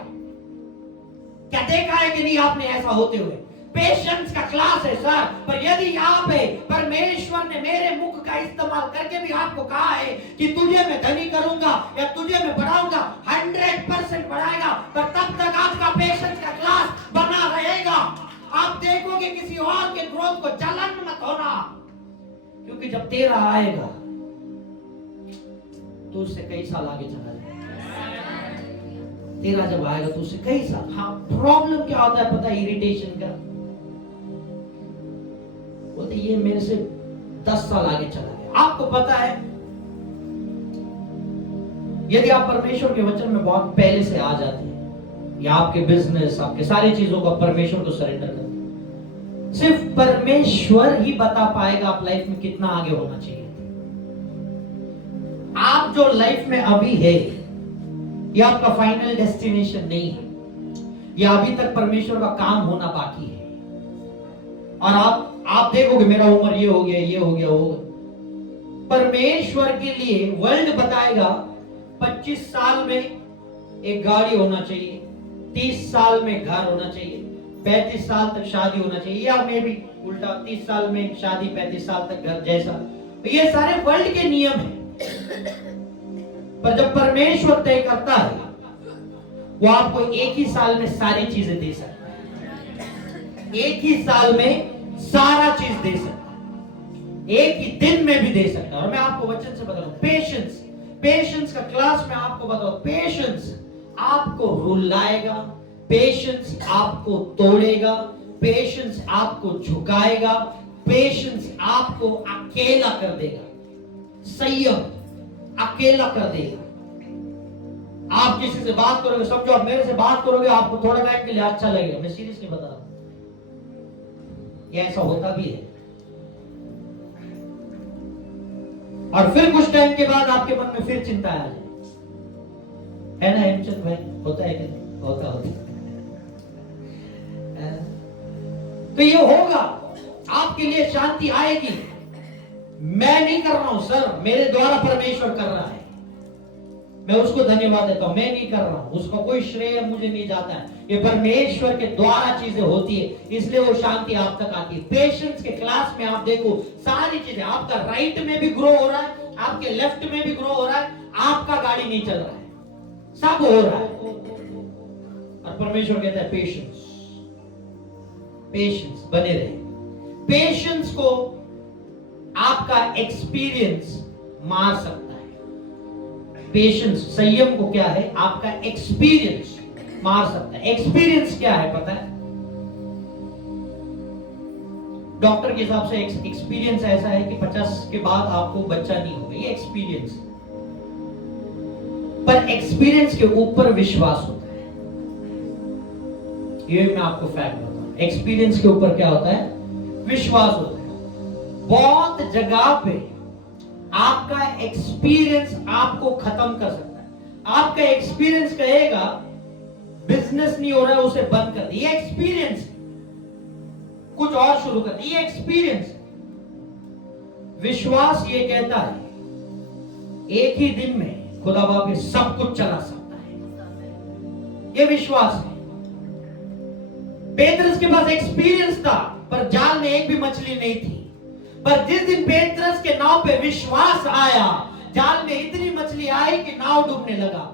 क्या देखा है कि नहीं आपने ऐसा होते हुए? पेशेंस का क्लास है सर, पर यदि यहाँ पे परमेश्वर ने मेरे मुख का इस्तेमाल करके भी आपको कहा है कि तुझे मैं धनी करूंगा या तुझे मैं बढ़ाऊंगा, 100% बढ़ाएगा, पर तब तक आपका पेशेंस का क्लास बना रहेगा। आप देखोगे किसी और के ग्रोथ को जलन मत होना, क्योंकि जब तेरा आएगा तो उससे कई साल आगे चला जाएगा। तेरा जब आएगा तो उससे कई साल। हाँ, प्रॉब्लम क्या होता है पता है? इरिटेशन का। बोलते ये मेरे से 10 साल आगे चला गया। आपको पता है, यदि आप परमेश्वर के वचन में बहुत पहले से आ जाते हैं, या आपके बिजनेस, आपके सारी चीजों को परमेश्वर को सरेंडर करते हैं, सिर्फ परमेश्वर ही बता पाएगा आप लाइफ में कितना आगे होना चाहिए। आप जो लाइफ में अभी है, ये आपका फाइनल डेस्टिनेशन नहीं है। ये अभी तक परमेश्वर का काम होना बाकी है। और आप देखोगे मेरा उम्र ये हो गया, ये हो गया, हो गया। परमेश्वर के लिए वर्ल्ड बताएगा 25 साल में एक गाड़ी होना चाहिए, 30 साल में घर होना चाहिए, 35 साल तक शादी होना चाहिए, या मे भी उल्टा 30 साल में शादी, 35 साल तक घर जैसा। तो ये सारे वर्ल्ड के नियम हैं। पर जब परमेश्वर तय करता है, वो आपको एक ही साल में सारी चीजें दे सकता है। एक ही साल में सारा चीज दे सकता है, एक ही दिन में भी दे सकता है। और मैं आपको वचन से बताऊं, पेशेंस, पेशेंस का क्लास में आपको बताऊं, पेशेंस आपको रुलाएगा, पेशेंस आपको तोड़ेगा, पेशेंस आपको झुकाएगा, पेशेंस आपको अकेला कर देगा, संयम अकेला कर देगा। आप किसी से बात करोगे, समझो आप मेरे से बात करोगे, आपको थोड़ा टाइम के लिए अच्छा लगेगा, मैं सीरियसली बता रहा हूं, ये ऐसा होता भी है। और फिर कुछ टाइम के बाद आपके मन में फिर चिंता आ जाए, है ना हेमचंद भाई? होता है कि नहीं? होता तो ये होगा, आपके लिए शांति आएगी। मैं नहीं कर रहा हूं सर, मेरे द्वारा परमेश्वर कर रहा है, मैं उसको धन्यवाद देता हूं। मैं नहीं कर रहा हूं, उसका कोई श्रेय मुझे नहीं जाता है, ये परमेश्वर के द्वारा चीजें होती है, इसलिए वो शांति आप तक आती है। पेशेंस के क्लास में आप देखो सारी चीजें, आपका राइट में भी ग्रो हो रहा है, आपके लेफ्ट में भी ग्रो हो रहा है, आपका गाड़ी नहीं चल रहा है, सब हो रहा है। और परमेश्वर कहता है पेशेंस, पेशेंस बने रहे। पेशेंस को आपका एक्सपीरियंस मार सकता है। पेशेंस, संयम को क्या है? आपका एक्सपीरियंस मार सकता है। एक्सपीरियंस क्या है पता है? डॉक्टर के हिसाब से एक्सपीरियंस ऐसा है कि 50 के बाद आपको बच्चा नहीं होगा, ये एक्सपीरियंस। पर एक्सपीरियंस के ऊपर विश्वास होता है, ये मैं आपको फैक्ट बताऊं। एक्सपीरियंस के ऊपर क्या होता है? विश्वास होता है। बहुत जगह पे आपका एक्सपीरियंस आपको खत्म कर सकता है। आपका एक्सपीरियंस कहेगा बिजनेस नहीं हो रहा है, उसे बंद कर दे, ये एक्सपीरियंस। कुछ और शुरू कर दे, ये एक्सपीरियंस। विश्वास ये कहता है एक ही दिन में खुदा बाप ये सब कुछ चला सकता है, ये विश्वास है। पेतरस के पास एक्सपीरियंस था, पर जाल में एक भी मछली नहीं थी, पर जिस दिन पेत्रस के नाव पे विश्वास आया, जाल में इतनी मछली आई कि नाव डूबने लगा।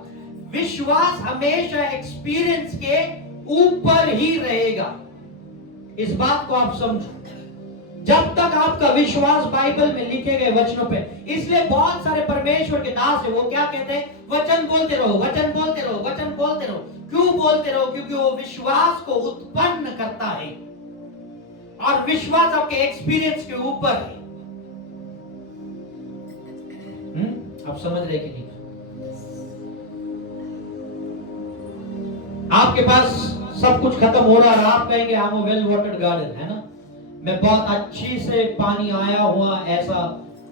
विश्वास हमेशा एक्सपीरियंस के ऊपर ही रहेगा। इस बात को आप समझो। जब तक आपका विश्वास बाइबल में लिखे गए वचनों पे, इसलिए बहुत सारे परमेश्वर के दास है, वो क्या कहते हैं? वचन बोलते रहो, वचन बोलते रहो, वचन बोलते रहो। क्यों बोलते रहो? क्योंकि वो विश्वास को उत्पन्न करता है, और विश्वास आपके एक्सपीरियंस के ऊपर है। आप समझ रहे कि नहीं? आपके पास सब कुछ खत्म हो रहा है, आप कहेंगे I am a well watered garden, है ना, मैं बहुत अच्छी से पानी आया हुआ ऐसा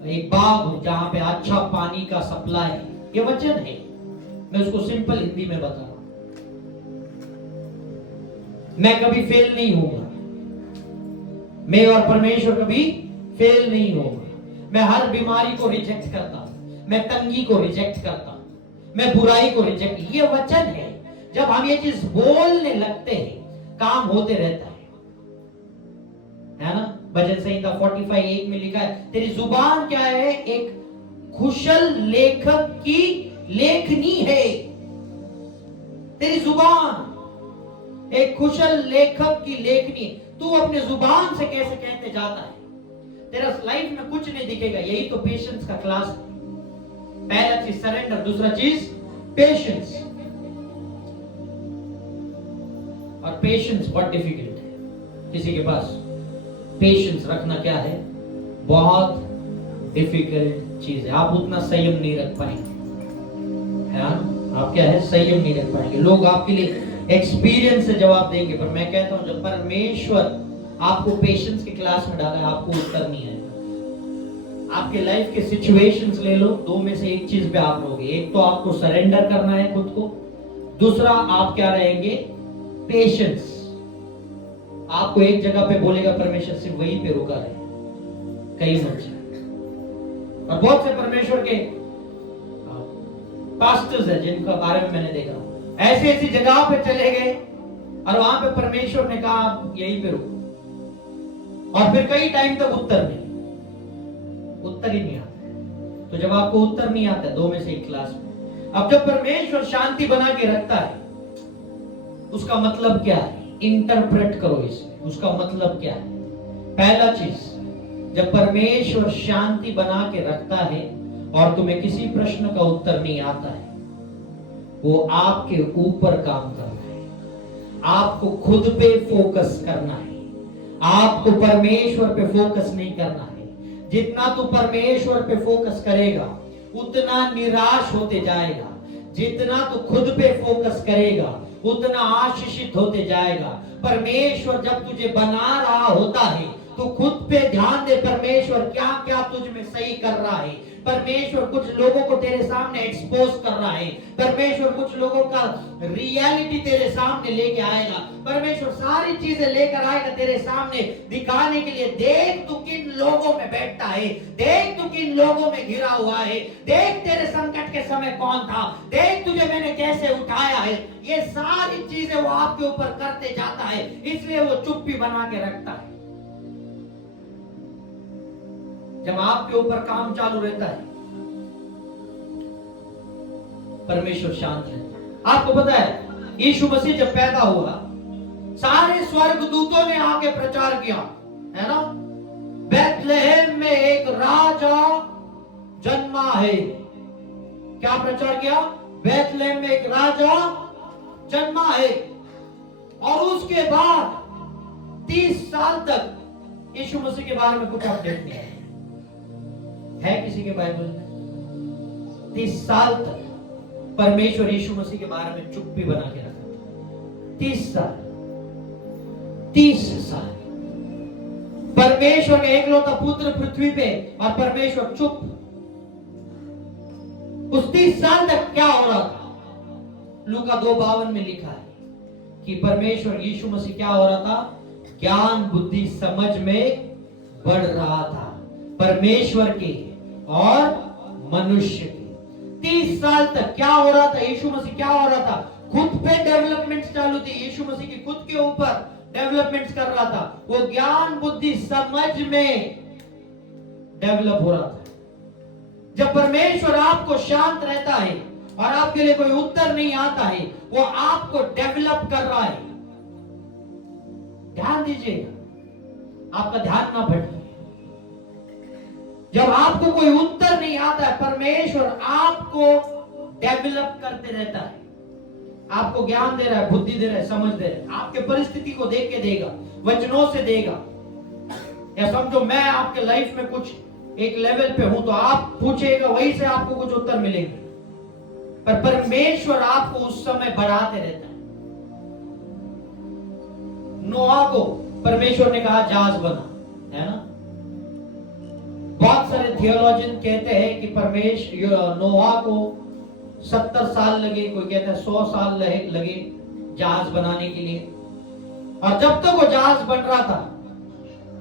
एक बाग हूं जहां पे अच्छा पानी का सप्लाई। ये वचन है, मैं उसको सिंपल हिंदी में बता रहा हूं। मैं कभी फेल नहीं होगा, मैं और परमेश्वर कभी फेल नहीं होगा। मैं हर बीमारी को रिजेक्ट करता हूं, मैं तंगी को रिजेक्ट करता हूं, मैं बुराई को रिजेक्ट। ये वचन है। जब हम ये चीज बोलने लगते हैं, काम होते रहता है ना। भजन संहिता 45:1 में लिखा है, तेरी जुबान क्या है? एक कुशल लेखक की लेखनी है। तेरी जुबान एक कुशल लेखक की लेखनी। तू अपने जुबान से कैसे कहते जाता है, तेरा लाइफ में कुछ नहीं दिखेगा। यही तो पेशेंस का क्लास है। पहला चीज सरेंडर, दूसरा चीज पेशेंस। और पेशेंस बहुत डिफिकल्ट है। किसी के पास पेशेंस रखना क्या है? बहुत डिफिकल्ट चीज है। आप उतना संयम नहीं रख पाएंगे, है ना? आप क्या है? संयम नहीं रख पाएंगे। लोग आपके लिए एक्सपीरियंस से जवाब देंगे, पर मैं कहता हूं जब परमेश्वर आपको पेशेंस के क्लास में डाला है, आपको उत्तर नहीं आएगा। आपके लाइफ के सिचुएशंस ले लो, दो में से एक चीज पे आप रहोगे। एक तो आपको सरेंडर करना है खुद को, दूसरा आप क्या रहेंगे? पेशेंस। आपको एक जगह पे बोलेगा परमेश्वर, सिर्फ वहीं पे रुका रहे, कहीं मत जाए। और बहुत से परमेश्वर के पास्टर्स हैं जिनका बारे में मैंने देखा, ऐसी ऐसी जगह पे चले गए और वहां पे परमेश्वर ने कहा आप यहीं पे रुको, और फिर कई टाइम तक उत्तर ही नहीं आता। तो जब आपको उत्तर नहीं आता, दो में से एक क्लास में। अब जब परमेश्वर शांति बना के रखता है, उसका मतलब क्या है? इंटरप्रेट करो इसे, उसका मतलब क्या है? पहला चीज, जब परमेश्वर शांति बना के रखता है और तुम्हें किसी प्रश्न का उत्तर नहीं आता है, वो आपके ऊपर काम करना है। आपको खुद पे फोकस करना है, आपको परमेश्वर पे फोकस नहीं करना है। जितना तू परमेश्वर पे फोकस करेगा, उतना निराश होते जाएगा। जितना तू खुद पे फोकस करेगा, उतना आशीषित होते जाएगा। परमेश्वर जब तुझे बना रहा होता है, तो खुद पे ध्यान दे, परमेश्वर क्या क्या तुझ में सही कर रहा है। परमेश्वर कुछ लोगों को तेरे सामने एक्सपोज कर रहा है। परमेश्वर कुछ लोगों का रियलिटी तेरे सामने लेके आएगा। परमेश्वर सारी चीजें लेकर आएगा तेरे सामने दिखाने के लिए। देख तू किन लोगों में बैठता है, देख तू किन लोगों में घिरा हुआ है, देख तेरे संकट के समय कौन था, देख तुझे मैंने कैसे उठाया है। ये सारी चीजें वो आपके ऊपर करते जाता है, इसलिए वो चुप्पी बना के रखता है। जब आपके ऊपर काम चालू रहता है, परमेश्वर शांत रहता है। आपको पता है, यीशु मसीह जब पैदा हुआ, सारे स्वर्गदूतों ने आके प्रचार किया, है ना, बेथलेहम में एक राजा जन्मा है। क्या प्रचार किया? बेथलेहम में एक राजा जन्मा है। और उसके बाद 30 साल तक यीशु मसीह के बारे में कुछ अपडेट नहीं है किसी के बाइबल में? 30 साल तक परमेश्वर यीशु मसीह के बारे में चुप्पी बना के रखा। 30 साल परमेश्वर का एकलौता पुत्र पृथ्वी पे, और परमेश्वर चुप। उस 30 साल तक क्या हो रहा था? लूका 2:52 में लिखा है कि परमेश्वर यीशु मसीह क्या हो रहा था? ज्ञान बुद्धि समझ में बढ़ रहा था, परमेश्वर के और मनुष्य के। 30 साल तक क्या हो रहा था? यीशु मसीह क्या हो रहा था? खुद पे डेवलपमेंट चालू थी। यीशु मसीह की खुद के ऊपर डेवलपमेंट कर रहा था। वो ज्ञान बुद्धि समझ में डेवलप हो रहा था। जब परमेश्वर आपको शांत रहता है और आपके लिए कोई उत्तर नहीं आता है, वो आपको डेवलप कर रहा है। ध्यान दीजिएगा, आपका ध्यान ना भटके। जब आपको कोई उत्तर नहीं आता है, परमेश्वर आपको डेवलप करते रहता है। आपको ज्ञान दे रहा है, बुद्धि दे रहा है, समझ दे रहा है। आपके परिस्थिति को देख के देगा, वचनों से देगा। या समझो मैं आपके लाइफ में कुछ एक लेवल पे हूं तो आप पूछेगा, वहीं से आपको कुछ उत्तर मिलेंगे। पर परमेश्वर आपको उस समय बढ़ाते रहता है। नोआ को परमेश्वर ने कहा जहाज बना, है ना। बहुत सारे थियोलॉजियन कहते हैं कि परमेश्वर नोआ को 70 साल लगे, कोई कहता है 100 साल लगे जहाज बनाने के लिए। और जब तक वो जहाज बन रहा था,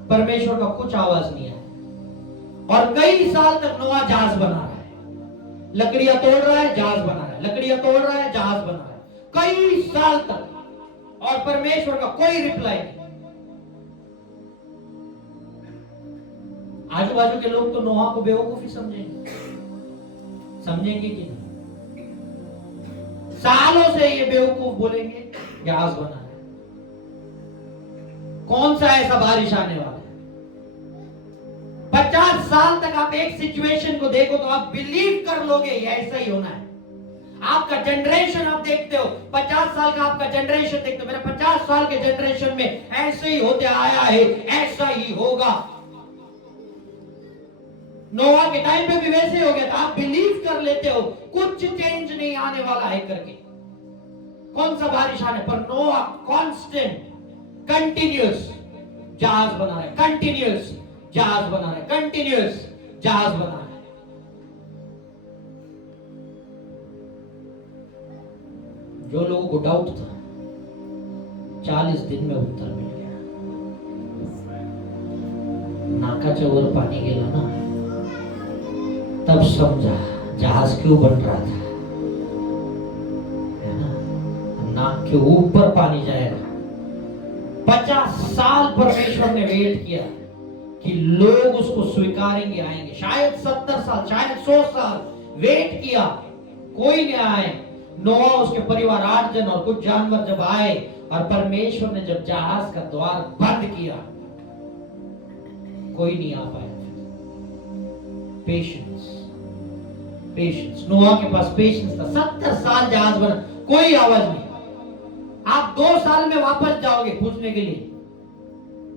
परमेश्वर का कुछ आवाज नहीं आया। और कई साल तक नोआ जहाज बना रहा है, लकड़ियां तोड़ रहा है, जहाज बना रहा है, लकड़ियां तोड़ रहा है, जहाज बना रहा है, कई साल तक। और परमेश्वर का कोई रिप्लाई नहीं। आजू बाजू के लोग तो नोहा को बेवकूफी समझेंगे, समझेंगे कि नहीं? सालों से ये बेवकूफ बोलेंगे जहाज बना है। कौन सा ऐसा बारिश आने वाला है? 50 साल तक आप एक सिचुएशन को देखो तो आप बिलीव कर लोगे ये ऐसा ही होना है। आपका जनरेशन आप देखते हो, 50 साल का आपका जनरेशन देखते हो, मेरा 50 साल के जनरेशन में ऐसे ही होते आया है, ऐसा ही होगा। नोआ के टाइम पे भी वैसे हो गया था। आप बिलीव कर लेते हो कुछ चेंज नहीं आने वाला है करके। कौन सा बारिश आने पर? नोआ कांस्टेंट, कंटिन्यूअस जहाज बना रहा है, कंटिन्यूअस जहाज बना रहा है, कंटिन्यूअस जहाज बना रहा है। जो लोगों को डाउट था, 40 दिन में उत्तर मिल गया। नाकाच्या वर पाणी गेलं ना, तब समझा जहाज क्यों बन रहा था, है ना। नाक के ऊपर पानी जाएगा। 50 साल परमेश्वर ने वेट किया कि लोग उसको स्वीकारेंगे, आएंगे। शायद 70 साल, शायद 100 साल वेट किया, कोई नहीं आए। नोआ, उसके परिवार 8 जन और कुछ जानवर जब आए, और परमेश्वर ने जब जहाज का द्वार बंद किया, कोई नहीं आ पाया। Patience, patience. नोआ के पास पेशेंस था। 70 साल जहाज बना, कोई आवाज नहीं। आप 2 साल में वापस जाओगे पूछने के लिए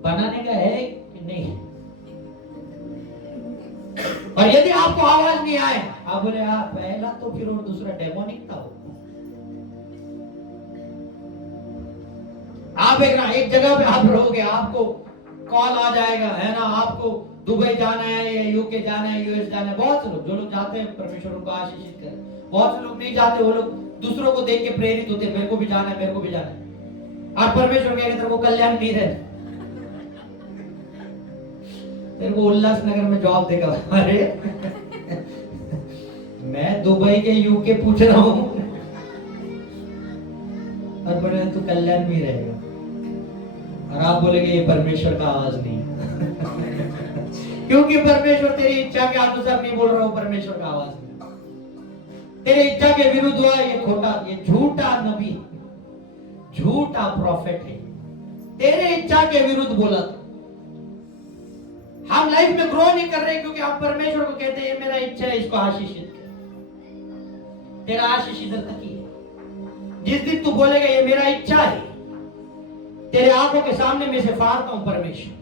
बनाने का है कि नहीं। और यदि आपको आवाज नहीं आए, आप बोले पहला तो फिर और दूसरा डेमोनिक था। आप एक जगह पे आप रहोगे, आपको कॉल आ जाएगा, है ना। आपको दुबई जाना है या यूके जाना है, यूएस जाना है। बहुत से लोग, जो लोग जाते हैं परमेश्वर उनको आशीषित करे। बहुत से लोग नहीं जाते, वो लोग दूसरों को देख के प्रेरित होते हैं, मेरे को भी जाना है, मेरे को भी जाना है। और परमेश्वर कहेगा तेरे को कल्याण नहीं रहता, तेरे को उल्लासनगर में जॉब देगा। अरे मैं दुबई के यूके पूछ रहा हूं, और बोले तू कल्याण में रहेगा। और आप बोलेगे ये परमेश्वर का आवाज नहीं। क्योंकि परमेश्वर तेरी इच्छा के अनुसार नहीं बोल रहा हूं, परमेश्वर का आवाज नहीं। तेरी इच्छा के विरुद्ध हुआ, ये खोटा, ये झूठा नबी, झूठा प्रॉफिट है, तेरे इच्छा के विरुद्ध बोला था। हम लाइफ में ग्रो नहीं कर रहे क्योंकि हम परमेश्वर को कहते हैं मेरा इच्छा है, इसको आशीषित कर। तेरा आशीष इधर तक ही है। जिस दिन तू बोलेगा ये मेरा इच्छा है, तेरे आंखों के सामने में से फाड़ता हूं परमेश्वर,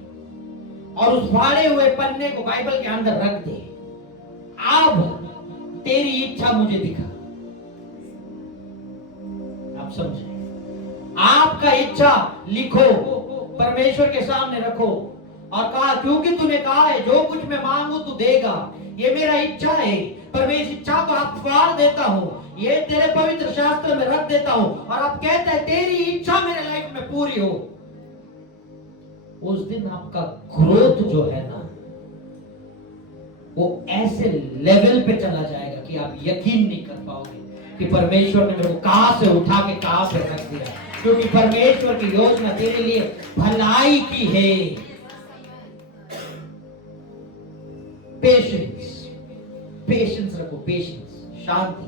और उस फाड़े हुए पन्ने को बाइबल के अंदर रख दे। अब तेरी इच्छा मुझे दिखा। आप समझे? आपका इच्छा लिखो, परमेश्वर के सामने रखो, और कहा क्योंकि तूने कहा है जो कुछ मैं मांगू तू देगा, ये मेरा इच्छा है। पर मैं इस इच्छा को आप फाड़ देता हूं, ये तेरे पवित्र शास्त्र में रख देता हूं, और आप कहते हैं तेरी इच्छा मेरे लाइफ में पूरी हो। उस दिन आपका ग्रोथ जो है ना, वो ऐसे लेवल पे चला जाएगा कि आप यकीन नहीं कर पाओगे कि परमेश्वर ने मेरे को कहां से उठा के कहां पे रख दिया। क्योंकि परमेश्वर की योजना तेरे लिए भलाई की है। पेशेंस, पेशेंस रखो, पेशेंस, शांति,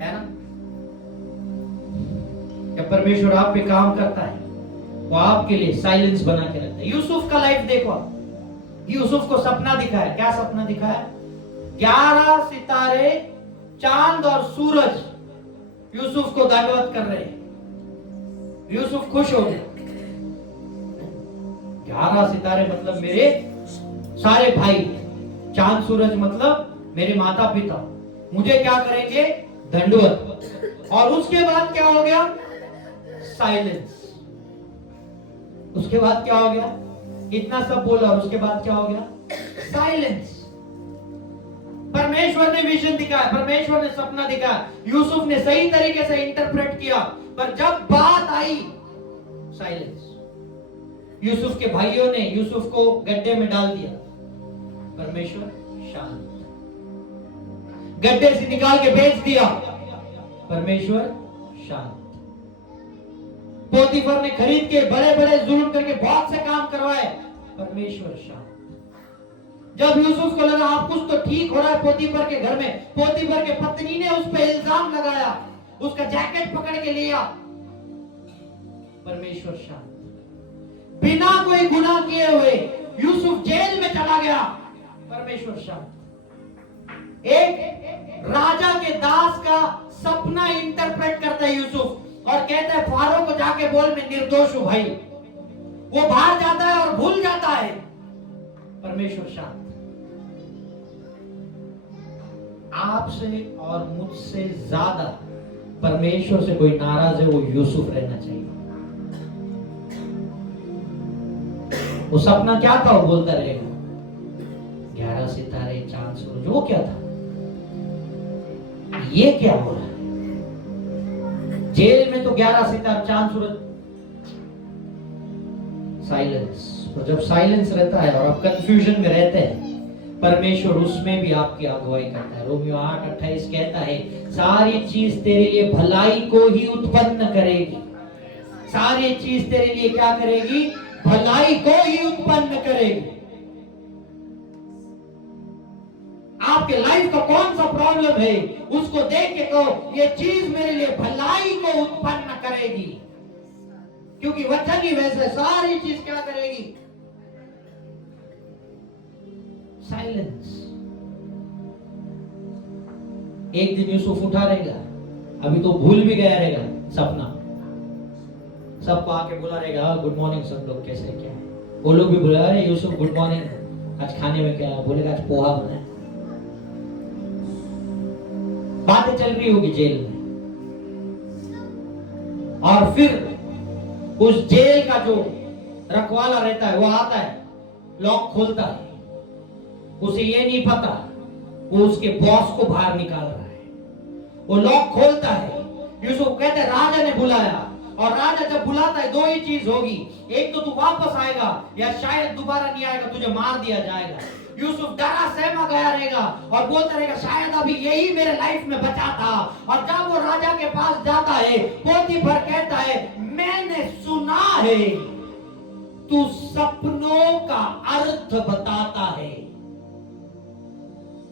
है ना। जब परमेश्वर आप पे काम करता है वो आपके लिए साइलेंस बना के रखता है। यूसुफ का लाइफ देखो आप, यूसुफ को सपना दिखाया, क्या सपना दिखाया? 11 सितारे, चांद और सूरज यूसुफ को दंडवत कर रहे हैं। यूसुफ खुश हो गया। 11 सितारे मतलब मेरे सारे भाई, चांद सूरज मतलब मेरे माता पिता, मुझे क्या करेंगे? दंडवत। और उसके बाद क्या हो गया? साइलेंस। उसके बाद क्या हो गया? इतना सब बोला और उसके बाद क्या हो गया? साइलेंस। परमेश्वर ने विजन दिखाया, परमेश्वर ने सपना दिखाया, यूसुफ ने सही तरीके से इंटरप्रेट किया, पर जब बात आई, साइलेंस। यूसुफ के भाइयों ने यूसुफ को गड्ढे में डाल दिया, परमेश्वर शांत। गड्ढे से निकाल के बेच दिया, परमेश्वर शांत। पोतीफर ने खरीद के बड़े बड़े जुल्म करके बहुत से काम करवाए, परमेश्वर शांत। जब यूसुफ को लगा आप कुछ तो ठीक हो रहा है पोतीफर के घर में, पोतीफर के पत्नी ने उस पर इल्जाम लगाया, उसका जैकेट पकड़ के लिया, परमेश्वर शांत। बिना कोई गुनाह किए हुए यूसुफ जेल में चला गया, परमेश्वर शांत। एक राजा के दास का सपना इंटरप्रेट करता है यूसुफ और कहता है फारो को जाके बोल मैं निर्दोष हूं भाई। वो बाहर जाता है और भूल जाता है, परमेश्वर शांत। आपसे और मुझसे ज्यादा परमेश्वर से कोई नाराज है वो यूसुफ रहना चाहिए। वो सपना क्या था वो बोलता रहेगा, 11 सितारे, चांद, सूरज, वो क्या था? ये क्या हो रहा है? जेल में तो 11 सितारे, चांद, सूरज, साइलेंस। और जब साइलेंस रहता है और आप कंफ्यूजन में रहते हैं, परमेश्वर उसमें भी आपकी अगुवाई करता है। रोमियो 8:28 कहता है सारी चीज तेरे लिए भलाई को ही उत्पन्न करेगी। सारी चीज तेरे लिए क्या करेगी? भलाई को ही उत्पन्न करेगी। आपके लाइफ का कौन सा प्रॉब्लम है उसको देख के कहो ये चीज मेरे लिए भलाई को उत्पन्न करेगी, क्योंकि वचन ही वैसे सारी चीज क्या करेगी? साइलेंस। एक दिन यूसुफ उठा रहेगा, अभी तो भूल भी गया रहेगा सपना, सबको आके बुला रहेगा, गुड मॉर्निंग सब लोग, कैसे क्या? वो लोग भी बुला रहे यूसुफ गुड मॉर्निंग, आज खाने में क्या? बोलेगा आज पोहा बना है। बातें चल रही होगी जेल में, और फिर उस जेल का जो रखवाला रहता है वो आता है, लॉक खोलता है, उसे ये नहीं पता वो उसके बॉस को बाहर निकाल रहा है। वो लॉक खोलता है, यूसुफ कहते हैं राजा ने बुलाया, और राजा जब बुलाता है दो ही चीज होगी, एक तो तू वापस आएगा या शायद दोबारा नहीं आएगा, तुझे मार दिया जाएगा। यूसुफ डरा सहमा गया रहेगा और बोलता रहेगा शायद अभी यही मेरे लाइफ में बचा था। और जब वो राजा के पास जाता है, पोतीफर कहता है मैंने सुना है तू सपनों का अर्थ बताता है।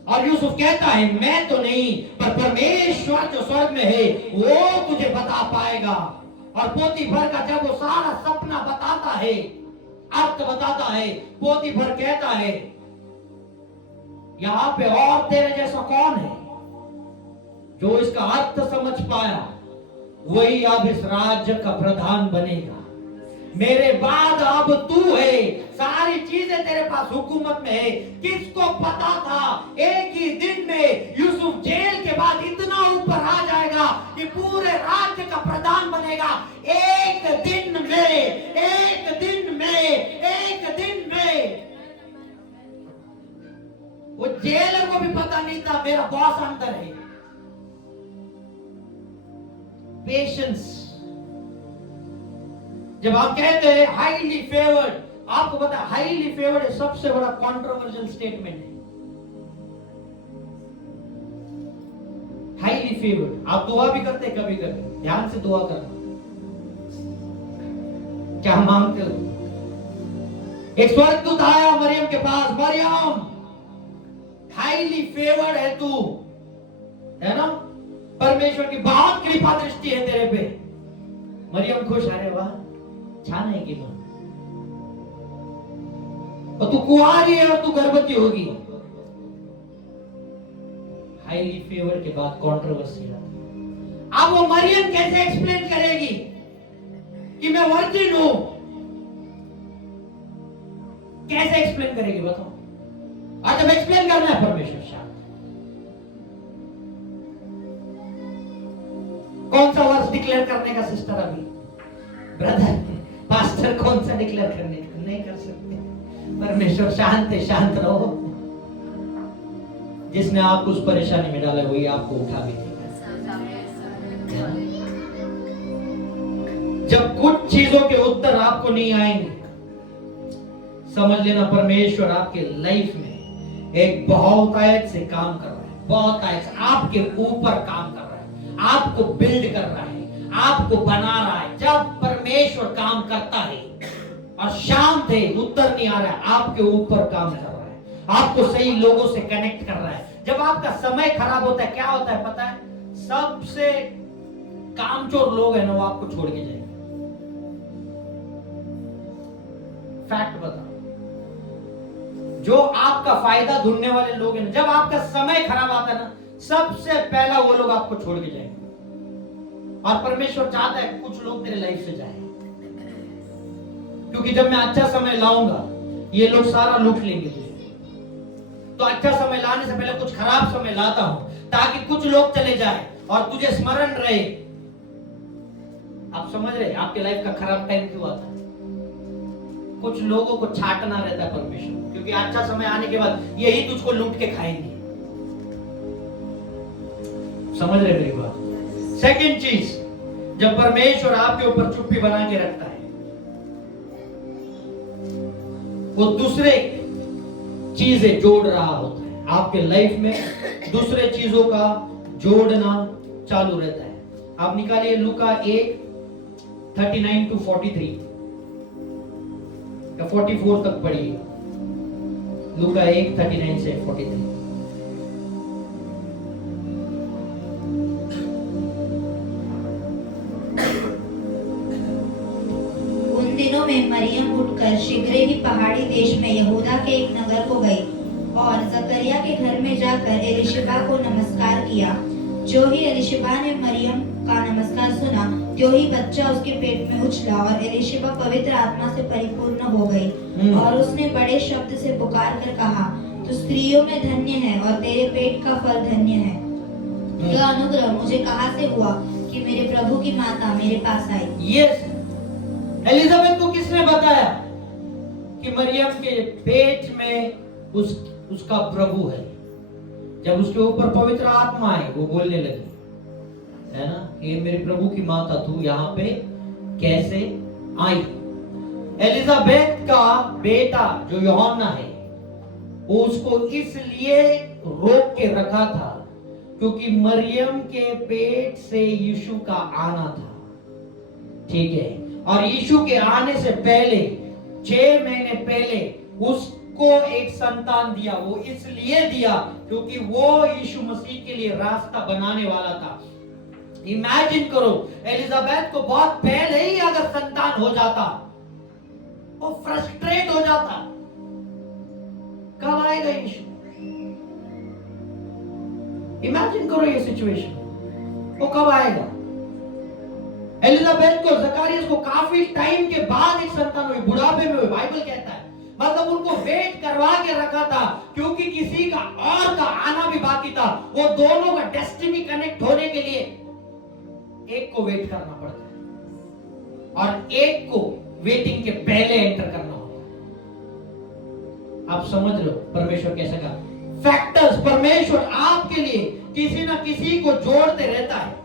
और यूसुफ कहता है मैं तो नहीं, पर परमेश्वर जो स्वर्ग में है वो तुझे बता पाएगा। और पोतीफर का जब वो सारा सपना बताता है, अर्थ बताता है, पोतीफर कहता है यहां पे और तेरे जैसा कौन है जो इसका अर्थ समझ पाया? वही अब इस राज्य का प्रधान बनेगा। मेरे बाद अब तू है, सारी चीजें तेरे पास हुकूमत में है। किसको पता था एक ही दिन में यूसुफ जेल के बाद इतना ऊपर आ जाएगा कि पूरे राज्य का प्रधान बनेगा। एक दिन में, एक दिन में, एक दिन में। वो जेलर को भी पता नहीं था मेरा बॉस अंदर है। पेशेंस। जब आप कहते हैं हाईली फेवर्ड, आपको पता है हाईली फेवर्ड सबसे बड़ा कंट्रोवर्शियल स्टेटमेंट है। Highly favoured. आप दुआ भी करते हैं कभी कभी, ध्यान से दुआ करना। क्या मांगते हो? एक स्वर्गदूत आया मरियम के पास, मरियम हाईली फेवर्ड है तू, है ना? परमेश्वर की बहुत कृपा दृष्टि है तेरे पे। मरियम खुश, अरे वाह, छान है कि और तू कुंवारी है और तू गर्भवती होगी। हाईली फेवर्ड के बाद कंट्रोवर्सी आता। अब वो मरियम कैसे एक्सप्लेन करेगी कि मैं वर्जिन हूं? कैसे एक्सप्लेन करेगी बताओ? आज जब एक्सप्लेन करना है परमेश्वर शांत। कौन सा वर्ष डिक्लेयर करने का सिस्टर? अभी ब्रदर पास्टर कौन सा डिक्लेयर करने का? नहीं कर सकते। परमेश्वर शांत है, शांत रहो। जिसने आपको उस परेशानी में डाला वही आपको उठा भी देगा। जब कुछ चीजों के उत्तर आपको नहीं आएंगे, समझ लेना परमेश्वर आपके लाइफ में एक बहुतायत से काम कर रहा है। बहुतायत से आपके ऊपर काम कर रहा है, आपको बिल्ड कर रहा है, आपको बना रहा है। जब परमेश्वर काम करता है और शांत है, उत्तर नहीं आ रहा है, आपके ऊपर काम कर रहा है, आपको सही लोगों से कनेक्ट कर रहा है। जब आपका समय खराब होता है, क्या होता है पता है? सबसे कामचोर लोग हैं ना, वो आपको छोड़ के जाएंगे। फैक्ट बताओ, जो आपका फायदा ढूंढने वाले लोग हैं ना, जब आपका समय खराब आता है ना, सबसे पहला वो लोग आपको छोड़ के जाएंगे। और परमेश्वर चाहता है कुछ लोग तेरे लाइफ से जाए, क्योंकि जब मैं अच्छा समय लाऊंगा ये लोग सारा लूट लेंगे तुझे। तो अच्छा समय लाने से पहले कुछ खराब समय लाता हूं, ताकि कुछ लोग चले जाए और तुझे स्मरण रहे। आप समझ रहे आपके लाइफ का खराब टाइम क्यों आता है? कुछ लोगों को छाटना रहता है परमेश्वर, क्योंकि अच्छा समय आने के बाद यही तुझको लूट के खाएंगे। समझ रहे मेरी बात? सेकंड चीज, जब परमेश्वर आपके ऊपर चुप्पी बना के रखता है, वो दूसरे चीजें जोड़ रहा होता है आपके लाइफ में। दूसरे चीजों का जोड़ना चालू रहता है। आप निकालिए लूका 1:39 to 43 या 44 तक पढ़िए। लूका 1:39 से 43। उन दिनों में मरियम उठकर शीघ्र ही पहाड़ी देश में यहूदा के एक नगर को गई और जकरिया के घर में जाकर एलिशिबा को नमस्कार किया। जो ही एलिशिबा ने मरियम का नमस्कार सुना, त्यों ही बच्चा उसके पेट में उछला और एलिशिबा पवित्र आत्मा से परिपूर्ण हो गई। और उसने बड़े शब्द से पुकार कर कहा, तू स्त्रियों में धन्य है और तेरे पेट का फल धन्य है। यह अनुग्रह मुझे कहाँ से हुआ कि मेरे प्रभु की माता मेरे पास आई? यस, एलिजाबेथ को किसने बताया कि मरियम के पेट में उसका प्रभु है? जब उसके ऊपर पवित्र आत्मा आई, वो बोलने लगी, है ना, ये मेरे प्रभु की माता तू यहाँ पे कैसे आई? एलिजाबेथ का बेटा जो यूहन्ना है, वो उसको इसलिए रोक के रखा था क्योंकि मरियम के पेट से यीशु का आना था। ठीक है, और यीशु के आने से पहले 6 महीने पहले उसको एक संतान दिया। वो इसलिए दिया क्योंकि वो यीशु मसीह के लिए रास्ता बनाने वाला था। इमेजिन करो, एलिजाबेथ को बहुत पहले ही अगर संतान हो जाता, वो फ्रस्ट्रेट हो जाता। कब आएगा यीशु? इमेजिन करो ये सिचुएशन, वो कब आएगा? एलिजाबेथ को, जकारिया को काफी टाइम के बाद एक संतान हुई, बुढ़ापे में हुई, बाइबल कहता है। मतलब उनको वेट करवा के रखा था क्योंकि किसी का और का आना भी बाकी था। वो दोनों का डेस्टिनी कनेक्ट होने के लिए एक को वेट करना पड़ता है और एक को वेटिंग के पहले एंटर करना होता है। आप समझ लो परमेश्वर कैसे का फैक्टर्स, परमेश्वर आपके लिए किसी ना किसी को जोड़ते रहता है।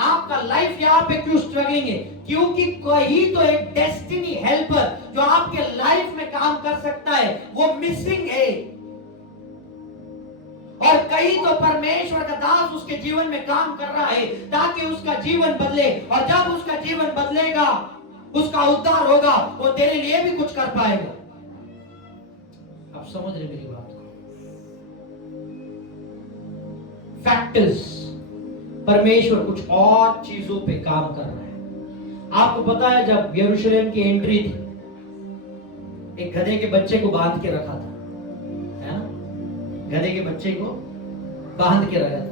आपका लाइफ यहाँ पे क्यों स्ट्रगलिंग है? क्योंकि कोई तो एक डेस्टिनी हेल्पर जो आपके लाइफ में काम कर सकता है वो मिसिंग है। और कहीं तो परमेश्वर का दास उसके जीवन में काम कर रहा है ताकि उसका जीवन बदले, और जब उसका जीवन बदलेगा, उसका उद्धार होगा, वो तेरे लिए भी कुछ कर पाएगा। आप समझ रहे मेरी बात को? फैक्टर्स, परमेश्वर कुछ और चीजों पे काम कर रहा है। आपको पता है जब यरूशलेम की एंट्री थी, एक गधे के बच्चे को बांध के रखा था, है ना? गधे के बच्चे को बांध के रखा था।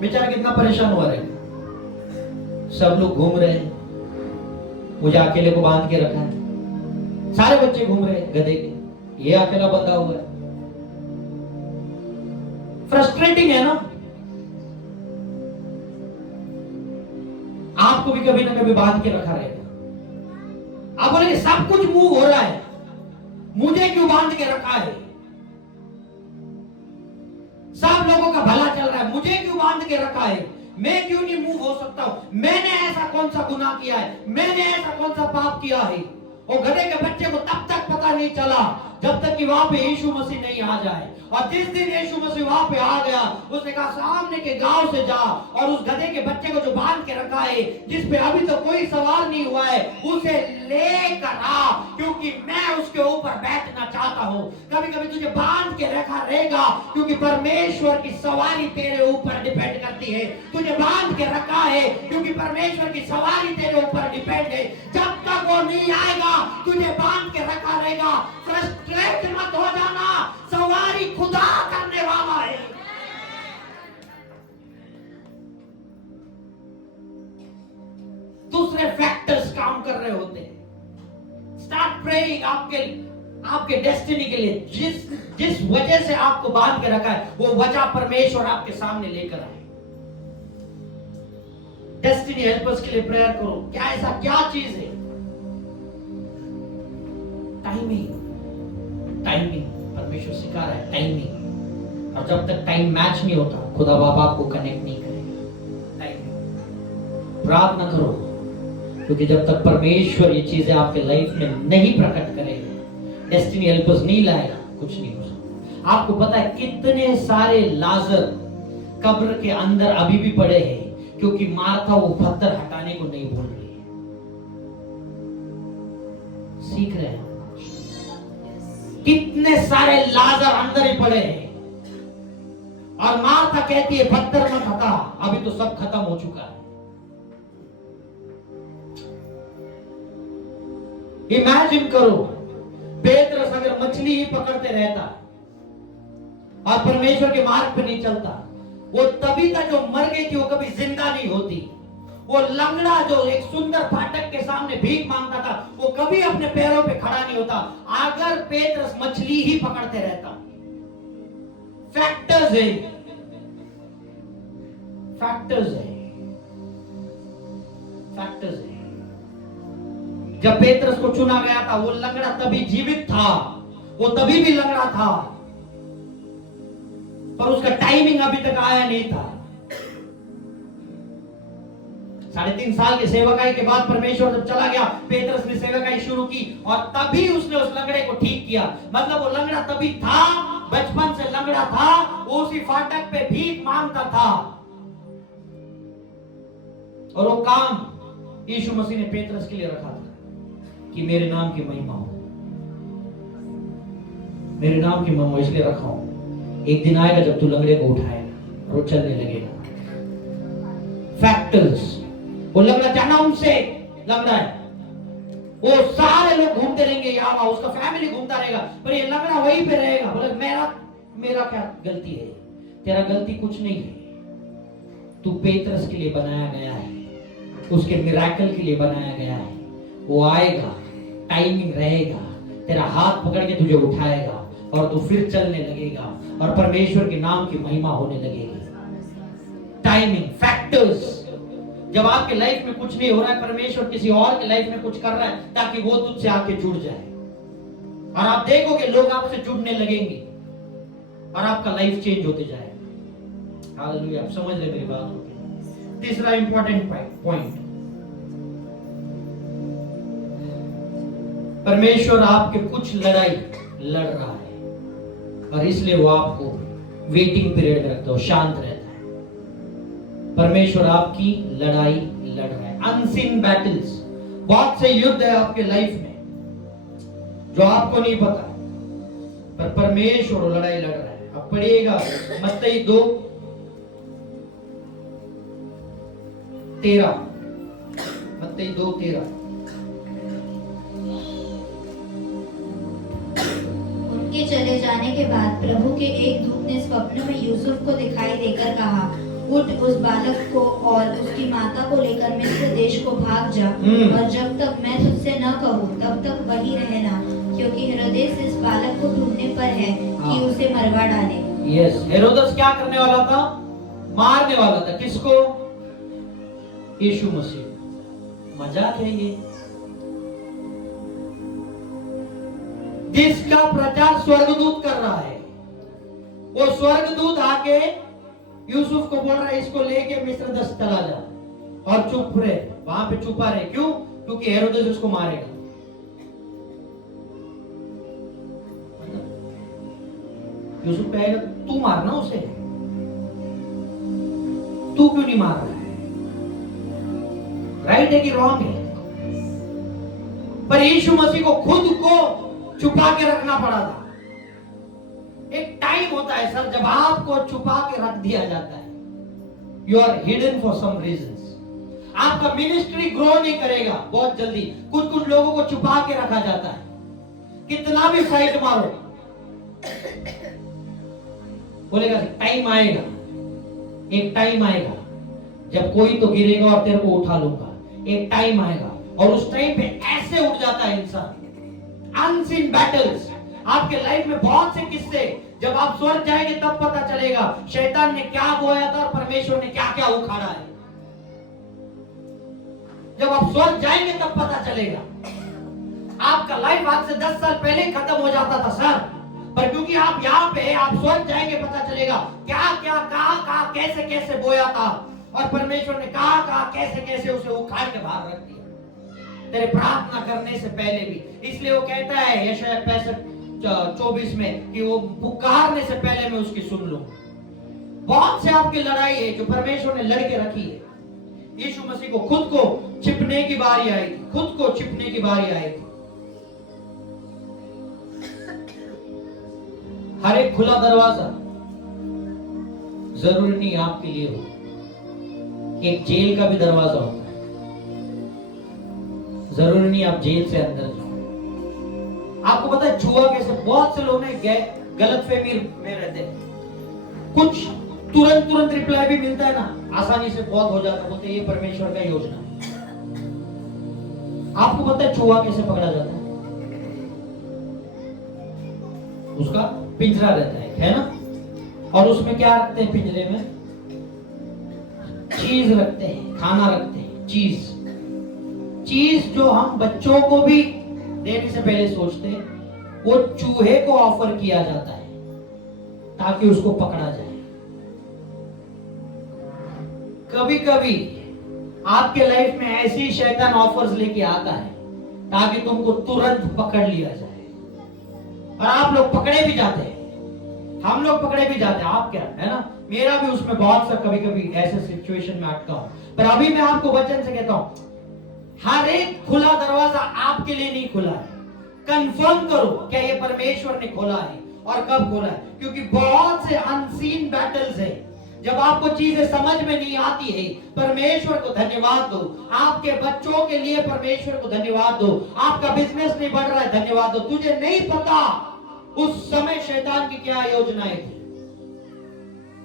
बेचारा कितना परेशान हुआ रहेगा। सब लोग घूम रहे हैं, मुझे अकेले को बांध के रखा है। सारे बच्चे घूम रहे हैं गधे के, ये अकेला बंधा हुआ है। फ्रस्ट्रेटिंग है ना? आपको भी कभी ना कभी बांध के रखा रहेगा। आप बोलेंगे सब कुछ मूव हो रहा है, मुझे क्यों बांध के रखा है? सब लोगों का भला चल रहा है, मुझे क्यों बांध के रखा है? मैं क्यों नहीं मूव हो सकता हूं? मैंने ऐसा कौन सा गुनाह किया है? मैंने ऐसा कौन सा पाप किया है? और गधे के बच्चे को तब तक पता नहीं चला जब तक कि वहां पे यीशु मसीह नहीं आ जाए। और जिस दिन यीशु मसीह वहां पे आ गया, उसने कहा सामने के गांव से जा और उस गधे के बच्चे को जो बांध के रखा है, जिस पे अभी तो कोई सवार नहीं हुआ है, उसे लेकर आ, क्योंकि मैं उसके ऊपर बैठना चाहता हूं। कभी कभी तुझे बांध के रखा रहेगा क्योंकि परमेश्वर की सवारी तेरे ऊपर डिपेंड करती है। तुझे बांध के रखा है क्योंकि परमेश्वर की सवारी तेरे ऊपर डिपेंड है। जब तक वो नहीं आएगा तुझे बांध के रखा रहेगा। फ्रस्ट्रेट मत हो जाना, सवारी खुदा करने वाला है। दूसरे फैक्टर्स काम कर रहे होते हैं। स्टार्ट प्रेइंग आपके डेस्टिनी के लिए। जिस वजह से आपको बांध के रखा है, वो वजह परमेश्वर आपके सामने लेकर आए। डेस्टिनी हेल्पर्स के लिए प्रेयर करो। क्या ऐसा क्या चीज है? टाइमिंग परमेश्वर सिखा रहा है, टाइमिंग। और जब तक टाइम मैच नहीं होता, खुदा बाबा आपको कनेक्ट नहीं करेगा। टाइमिंग प्रार्थना करो, क्योंकि जब तक परमेश्वर ये चीजें आपके लाइफ में नहीं प्रकट करेगा, डेस्टिनी हेल्पर्स नहीं लाएगा, कुछ नहीं हो सकता। आपको पता है कितने सारे लाजर कब्र के अंदर अभी भी पड़े हैं, क्योंकि मार्था वो पत्थर हटाने को नहीं बोल रही है। सीख रहे हैं कितने सारे लाजर अंदर ही पड़े हैं, और मार्था कहती है पत्थर मत हटा, अभी तो सब खत्म हो चुका है। इमेजिन करो, पेत्रस अगर मछली ही पकड़ते रहता और परमेश्वर के मार्ग पे नहीं चलता, वो तभी तक जो मर गई थी वो कभी जिंदा नहीं होती। वो लंगड़ा जो एक सुंदर फाटक के सामने भीख मांगता था, वो कभी अपने पैरों पे खड़ा नहीं होता अगर पेत्रस मछली ही पकड़ते रहता। फैक्टर्स है, फैक्टर्स है, फैक्टर्स है। जब पेत्रस को चुना गया था, वो लंगड़ा तभी जीवित था, वो तभी भी लंगड़ा था, पर उसका टाइमिंग अभी तक आया नहीं था। 3.5 साल की सेवकाई के बाद परमेश्वर जब चला गया, पेत्रस ने सेवकाई शुरू की और तभी उसने उस लंगड़े को ठीक किया। मतलब वो लंगड़ा तभी था, बचपन से लंगड़ा था, वो उसी फाटक पे भीख मांगता था। और वो काम यीशु मसीह ने पेत्रस के लिए रखा था कि मेरे नाम की महिमा हो, मेरे नाम की महिमा इसलिए रखा हूं। एक दिन आएगा जब तू लंगड़े को उठाएगा और वो चलने लगेगा। फैक्टर्स। वो लंगड़ा जाना उनसे लंगड़ा है, वो सारे लोग घूमते रहेंगे, यहाँ उसका फैमिली घूमता रहेगा, पर ये लंगड़ा वहीं पे रहेगा। बोले मेरा क्या गलती है? तेरा गलती कुछ नहीं है। तू पेत्रस के लिए बनाया गया है, उसके मिरेकल के लिए बनाया गया है। वो आएगा, टाइमिंग रहेगा, तेरा हाथ पकड़ के तुझे उठाएगा और तू फिर चलने लगेगा और परमेश्वर के नाम की महिमा होने लगेगी। Timing, factors. जब आपके लाइफ में कुछ नहीं हो रहा है, परमेश्वर किसी और के लाइफ में कुछ कर रहा है ताकि वो तुझसे आके जुड़ जाए, और आप देखोगे लोग आपसे जुड़ने लगेंगे और आपका लाइफ चेंज होते जाएगा। हालेलुया। आप समझ रहे मेरी बात को? तीसरा इंपॉर्टेंट पॉइंट, परमेश्वर आपके कुछ लड़ाई लड़ रहा है और इसलिए वो आपको वेटिंग पीरियड में रखता है, शांत रहता है। परमेश्वर आपकी लड़ाई लड़ रहा है। अनसीन बैटल्स, बहुत से युद्ध है आपके लाइफ में जो आपको नहीं पता, पर परमेश्वर लड़ाई लड़ रहा है। अब पढ़िएगा मत्ती 2:13, मत्ती 2:13। उनके चले जाने के बाद प्रभु के एक दूत ने स्वप्न में यूसुफ को दिखाई देकर कहा, उठ उस बालक को और उसकी माता को लेकर मिस्र देश को भाग जा, और जब तक मैं तुझसे न कहूँ तब तक वहीं रहना, क्योंकि हेरोदेस इस बालक को ढूंढने पर है कि उसे मरवा डाले। यस, हेरोदेस क्या करने वाला था? मारने वाला था। किसको? यीशु मसीह। मजाक है ये? जिसका प्रचार स्वर्गदूत कर रहा है, वो स्वर्गदूत आके यूसुफ को बोल रहा है इसको लेके मिस्र देश चला जा और चुप रहे, वहां पे छुपा रहे। क्यों? क्योंकि हेरोदेस उसको मारेगा। यूसुफ कहेगा तू मारना उसे, तू क्यों नहीं मार रहा है? राइट है कि रॉन्ग है? पर यीशु मसीह को खुद को छुपा के रखना पड़ा था। एक टाइम होता है सर जब आपको छुपा के रख दिया जाता है। You are hidden for some reasons. आपका मिनिस्ट्री ग्रो नहीं करेगा बहुत जल्दी। कुछ लोगों को छुपा के रखा जाता है। कितना भी फाइट मारो, बोलेगा टाइम आएगा, एक टाइम आएगा जब कोई तो गिरेगा और तेरे को उठा लूंगा। एक टाइम आएगा और उस टाइम पे ऐसे उठ जाता है इंसान। अनसीन बैटल्स आपके लाइफ में बहुत से किस्से, जब आप स्वर्ग जाएंगे तब पता चलेगा शैतान ने क्या बोया था और परमेश्वर ने क्या क्या उखाड़ा है। जब आप स्वर्ग जाएंगे तब पता चलेगा। आपका लाइफ आज से 10 साल पहले खत्म हो जाता था सर, पर क्योंकि आप यहाँ पे, आप स्वर्ग जाएंगे पता चलेगा क्या क्या कहा कैसे कैसे बोया था और परमेश्वर ने कहा कैसे कैसे उसे उखाड़ के बाहर रख दिया तेरे प्रार्थना करने से पहले भी। इसलिए वो कहता है यशायाह 65:24 में कि वो पुकारने से पहले मैं उसकी सुन लूं। बहुत से आपकी लड़ाई है जो परमेश्वर ने लड़के रखी है। यीशु मसीह को खुद को छिपने की बारी आई थी, खुद को छिपने की बारी आई थी। हर एक खुला दरवाजा जरूरी नहीं आपके लिए हो। एक जेल का भी दरवाजा होता है, जरूरी नहीं आप जेल से अंदर जाओ। आपको पता है छुआ कैसे? बहुत से लोग गलतफहमी में रहते हैं। कुछ तुरंत रिप्लाई भी मिलता है ना, आसानी से बहुत हो जाता है, बोलते ये परमेश्वर का योजना है। आपको पता है छुआ कैसे पकड़ा जाता है? उसका पिंजरा रहता है ना, और उसमें क्या रखते हैं? पिंजरे में चीज रखते हैं, खाना रखते हैं। चीज जो हम बच्चों को भी देने से पहले सोचते हैं, वो चूहे को ऑफर किया जाता है ताकि उसको पकड़ा जाए। कभी कभी आपके लाइफ में ऐसी शैतान ऑफर्स लेके आता है ताकि तुमको तुरंत पकड़ लिया जाए, और आप लोग पकड़े भी जाते हैं, हम लोग पकड़े भी जाते हैं। आप क्या है ना, मेरा भी उसमें बहुत सा कभी कभी ऐसे सिचुएशन में अटका हूं। पर अभी मैं आपको वचन से कहता हूं, हर एक खुला दरवाजा आपके लिए नहीं खुला है। कंफर्म करो क्या ये परमेश्वर ने खोला है और कब खोला है, क्योंकि बहुत से अनसीन बैटल्स है। जब आपको चीजें समझ में नहीं आती है, परमेश्वर को धन्यवाद दो। आपके बच्चों के लिए परमेश्वर को धन्यवाद दो। आपका बिजनेस नहीं बढ़ रहा है, धन्यवाद दो। तुझे नहीं पता उस समय शैतान की क्या योजनाएं थी।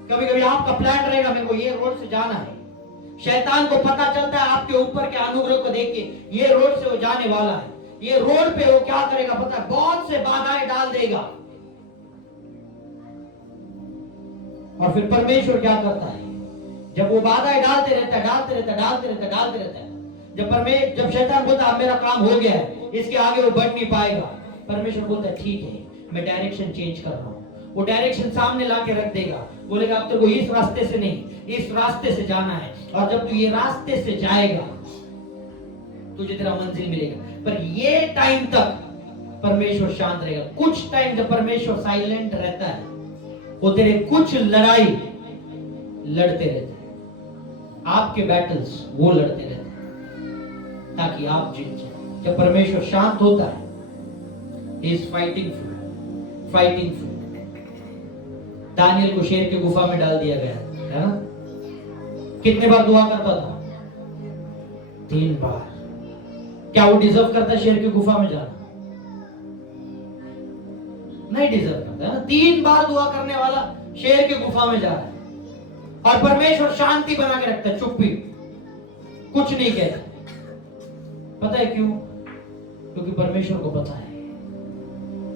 कभी कभी आपका प्लान रहेगा मेरे को ये रोड से जाना है, शैतान को पता चलता है आपके ऊपर के अनुग्रह को देख के ये रोड से वो जाने वाला है। ये रोड पे वो क्या करेगा पता है? बहुत से बाधाएं डाल देगा। और फिर परमेश्वर क्या करता है? जब वो बाधाएं डालते रहता है, जब शैतान बोलता है मेरा काम हो गया है, इसके आगे वो बढ़ नहीं पाएगा, परमेश्वर बोलता है ठीक है मैं डायरेक्शन चेंज कर रहा हूं। वो डायरेक्शन सामने लाके रख देगा, बोलेगा अब तेरे को इस रास्ते से नहीं इस रास्ते से जाना है, और जब तू ये रास्ते से जाएगा तुझे तेरा मंजिल मिलेगा। पर ये टाइम तक परमेश्वर शांत रहेगा। कुछ टाइम जब परमेश्वर साइलेंट रहता है, वो तेरे कुछ लड़ाई लड़ते रहते हैं, आपके बैटल्स वो लड़ते रहते हैं ताकि आप जीत जाए। जब परमेश्वर शांत होता है, he is fighting for Daniel को शेर की गुफा में डाल दिया गया, है ना? कितने बार दुआ करता था? 3 बार। क्या वो डिजर्व करता है शेर की गुफा में जाना? नहीं डिजर्व करता, है ना? 3 बार दुआ करने वाला शेर की गुफा में जा रहा है और परमेश्वर शांति बना के रखता है, चुप्पी, कुछ नहीं कहता। पता है क्यों? क्योंकि परमेश्वर को पता है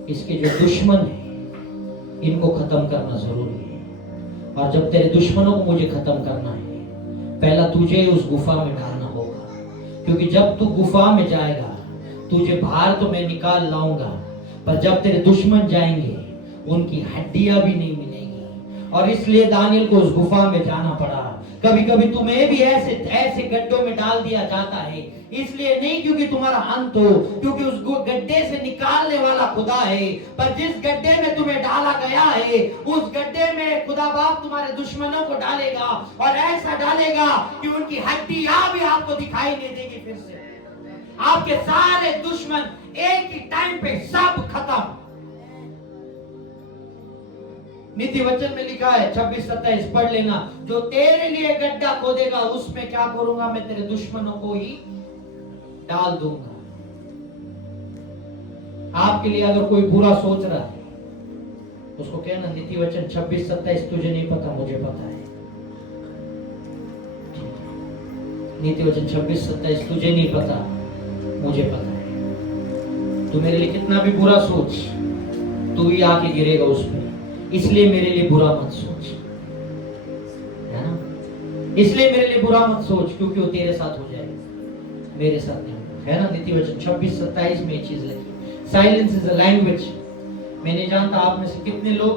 इसके जो दुश्मन है इनको खत्म करना जरूरी है। और जब तेरे दुश्मनों को मुझे खत्म करना है, पहला तुझे उस गुफा में डालना होगा। क्योंकि जब तू गुफा में जाएगा, तुझे बाहर तो मैं निकाल लाऊंगा, पर जब तेरे दुश्मन जाएंगे उनकी हड्डियां भी नहीं मिलेंगी। और इसलिए दानियल को उस गुफा में जाना पड़ा। कभी कभी तुम्हें भी ऐसे ऐसे गड्ढों में डाल दिया जाता है, इसलिए नहीं क्योंकि तुम्हारा अंत हो, क्योंकि उस गड्ढे से निकालने वाला खुदा है। पर जिस गड्ढे में तुम्हें डाला गया है, उस गड्ढे में खुदा बाप तुम्हारे दुश्मनों को डालेगा और ऐसा डालेगा कि उनकी हड्डियां भी आपको दिखाई नहीं देगी। फिर से आपके सारे दुश्मन एक ही टाइम पे सब खत्म। नीति वचन में लिखा है 26-27 पढ़ लेना, जो तेरे लिए गड्ढा खोदेगा उसमें क्या करूंगा, मैं तेरे दुश्मनों को ही डाल दूंगा। आपके लिए अगर कोई बुरा सोच रहा है, उसको कहना नीति वचन 26-27 तुझे नहीं पता, मुझे पता है। नीति वचन 26-27 तुझे नहीं पता, मुझे पता है। तू मेरे लिए कितना भी बुरा सोच, तू ही आके गिरेगा उसमें। इसलिए मेरे लिए बुरा मत सोच, है ना? इसलिए मेरे लिए बुरा मत सोच, क्योंकि वो तेरे साथ हो जाएगा, मेरे साथ नहीं होगा, है ना? नीति वचन 26-27 में ये चीज लिखी, साइलेंस इज अ लैंग्वेज। मैं नहीं जानता आप में से कितने लोग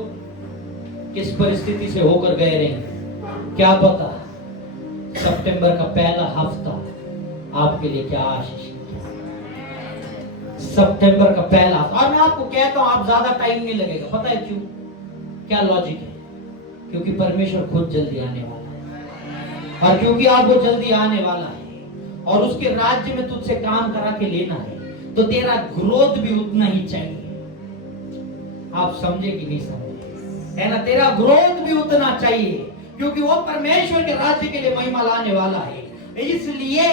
किस परिस्थिति से होकर गए रहेंगे। क्या पता सितंबर का पहला हफ्ता आपके लिए क्या आशीष। सितंबर का पहला हफ्ता, और मैं आपको कहता हूं आप ज्यादा टाइम नहीं लगेगा। पता है क्यों? क्या लॉजिक है? क्योंकि परमेश्वर खुद जल्दी आने वाला है, और क्योंकि आप वो जल्दी आने वाला है और उसके राज्य में तुझसे काम करा के लेना है, तो तेरा ग्रोथ भी उतना ही चाहिए। आप समझे कि नहीं समझे, है ना? तेरा ग्रोथ भी उतना चाहिए, क्योंकि वो परमेश्वर के राज्य के लिए महिमा लाने वाला है। इसलिए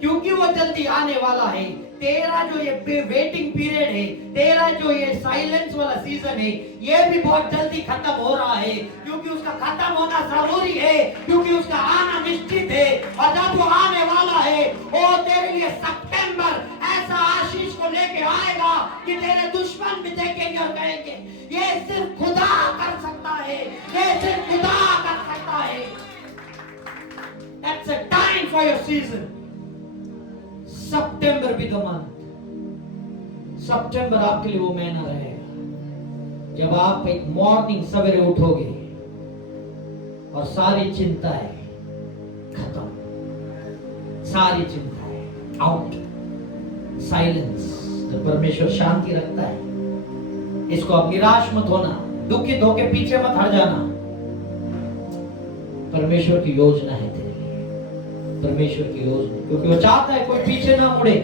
क्योंकि वो जल्दी आने वाला है, तेरा जो ये वेटिंग पीरियड है, तेरा जो ये साइलेंस वाला सीजन है, ये भी बहुत जल्दी खत्म हो रहा है। क्योंकि उसका खत्म होना जरूरी है, क्योंकि उसका आना निश्चित है। और जब वो आने वाला है, वो तेरे लिए सितंबर ऐसा आशीष को लेके आएगा कि तेरे दुश्मन भी देखेंगे और कहेंगे ये सिर्फ खुदा कर सकता है, ये सिर्फ खुदा कर सकता है। That's a time for your season. सितंबर भी द मंथ। सितंबर आपके लिए वो महीना रहेगा जब आप एक मॉर्निंग सवेरे उठोगे और सारी चिंताएं खत्म, सारी चिंताएं आउट, साइलेंस। जब परमेश्वर शांति रखता है, इसको आप निराश मत होना, दुखित होके पीछे मत हट जाना। परमेश्वर की योजना है तेरे लिए, परमेश्वर की योजना, क्योंकि वो चाहता है कोई पीछे ना मुड़े।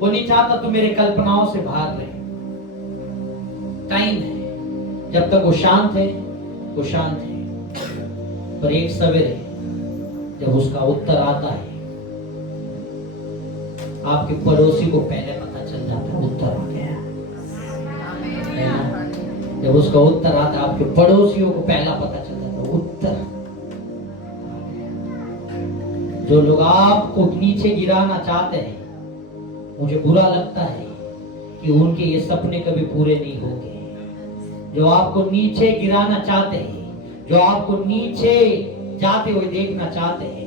वो नहीं चाहता तू मेरे कल्पनाओं से भाग रहे। टाइम है, जब तक वो शांत है, वो शांत है। पर एक सवेरे जब उसका उत्तर आता है, आपके पड़ोसी को पहले पता चल जाता है उत्तर आ गया, है ना? जब उसका उत्तर आता है, आपके पड़ोसियों को पहला पता चल जाता है उत्तर। जो लोग आपको नीचे गिराना चाहते हैं, मुझे बुरा लगता है कि उनके ये सपने कभी पूरे नहीं होंगे। जो आपको नीचे गिराना चाहते हैं, जो आपको नीचे जाते हुए देखना चाहते हैं,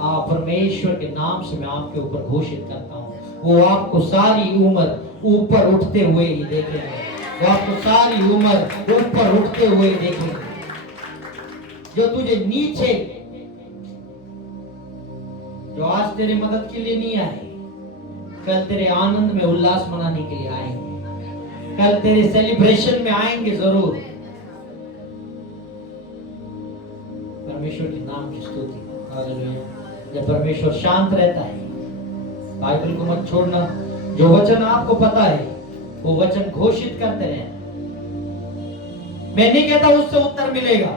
परमेश्वर के नाम से मैं आपके ऊपर घोषित करता हूँ, वो आपको सारी उम्र ऊपर उठते हुए ही देखेंगे। वो आपको सारी उम्र ऊपर उठते हुए देखेंगे। जो तुझे नीचे, जो आज तेरे मदद के लिए नहीं आए, कल तेरे आनंद में उल्लास मनाने के लिए आएंगे, कल तेरे सेलिब्रेशन में आएंगे जरूर। परमेश्वर के नाम की स्तुति। हालेलुया। जब परमेश्वर शांत रहता है, बाइबल को मत छोड़ना। जो वचन आपको पता है वो वचन घोषित करते रहे। मैं नहीं कहता उससे उत्तर मिलेगा।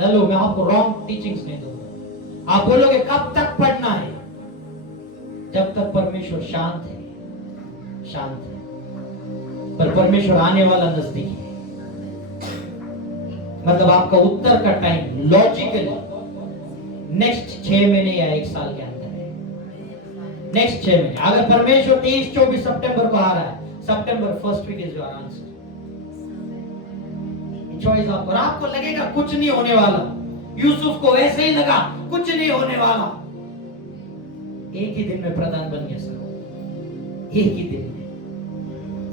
हेलो, मैं आपको रॉन्ग टीचिंग्स नहीं दूंगा। आप बोलोगे कब तक पढ़ना है? जब तक परमेश्वर शांत है, शांत है। पर परमेश्वर आने वाला नजदीक है। मतलब आपका उत्तर का टाइम लॉजिकली नेक्स्ट 6 महीने या 1 साल के अंदर है। नेक्स्ट 6 महीने। अगर परमेश्वर 23-24 सितंबर को आ रहा है, September first week is your answer. Choice आपको। और आपको लगेगा कुछ नहीं होने वाला। यूसुफ को ऐसे ही लगा कुछ नहीं होने वाला। एक ही दिन में प्रधान बन गया सर। एक ही दिन में।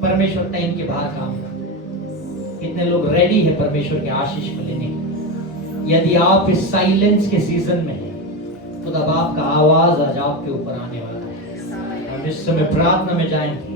परमेश्वर टाइम के बाहर काम करता है। कितने लोग रेडी है परमेश्वर के आशीष को लेने के? यदि आप इस साइलेंस के सीजन में हैं, तो तब आपका आवाज आज आपके ऊपर आने वाला है। हम इस समय प्रार्थना में जाएंगे।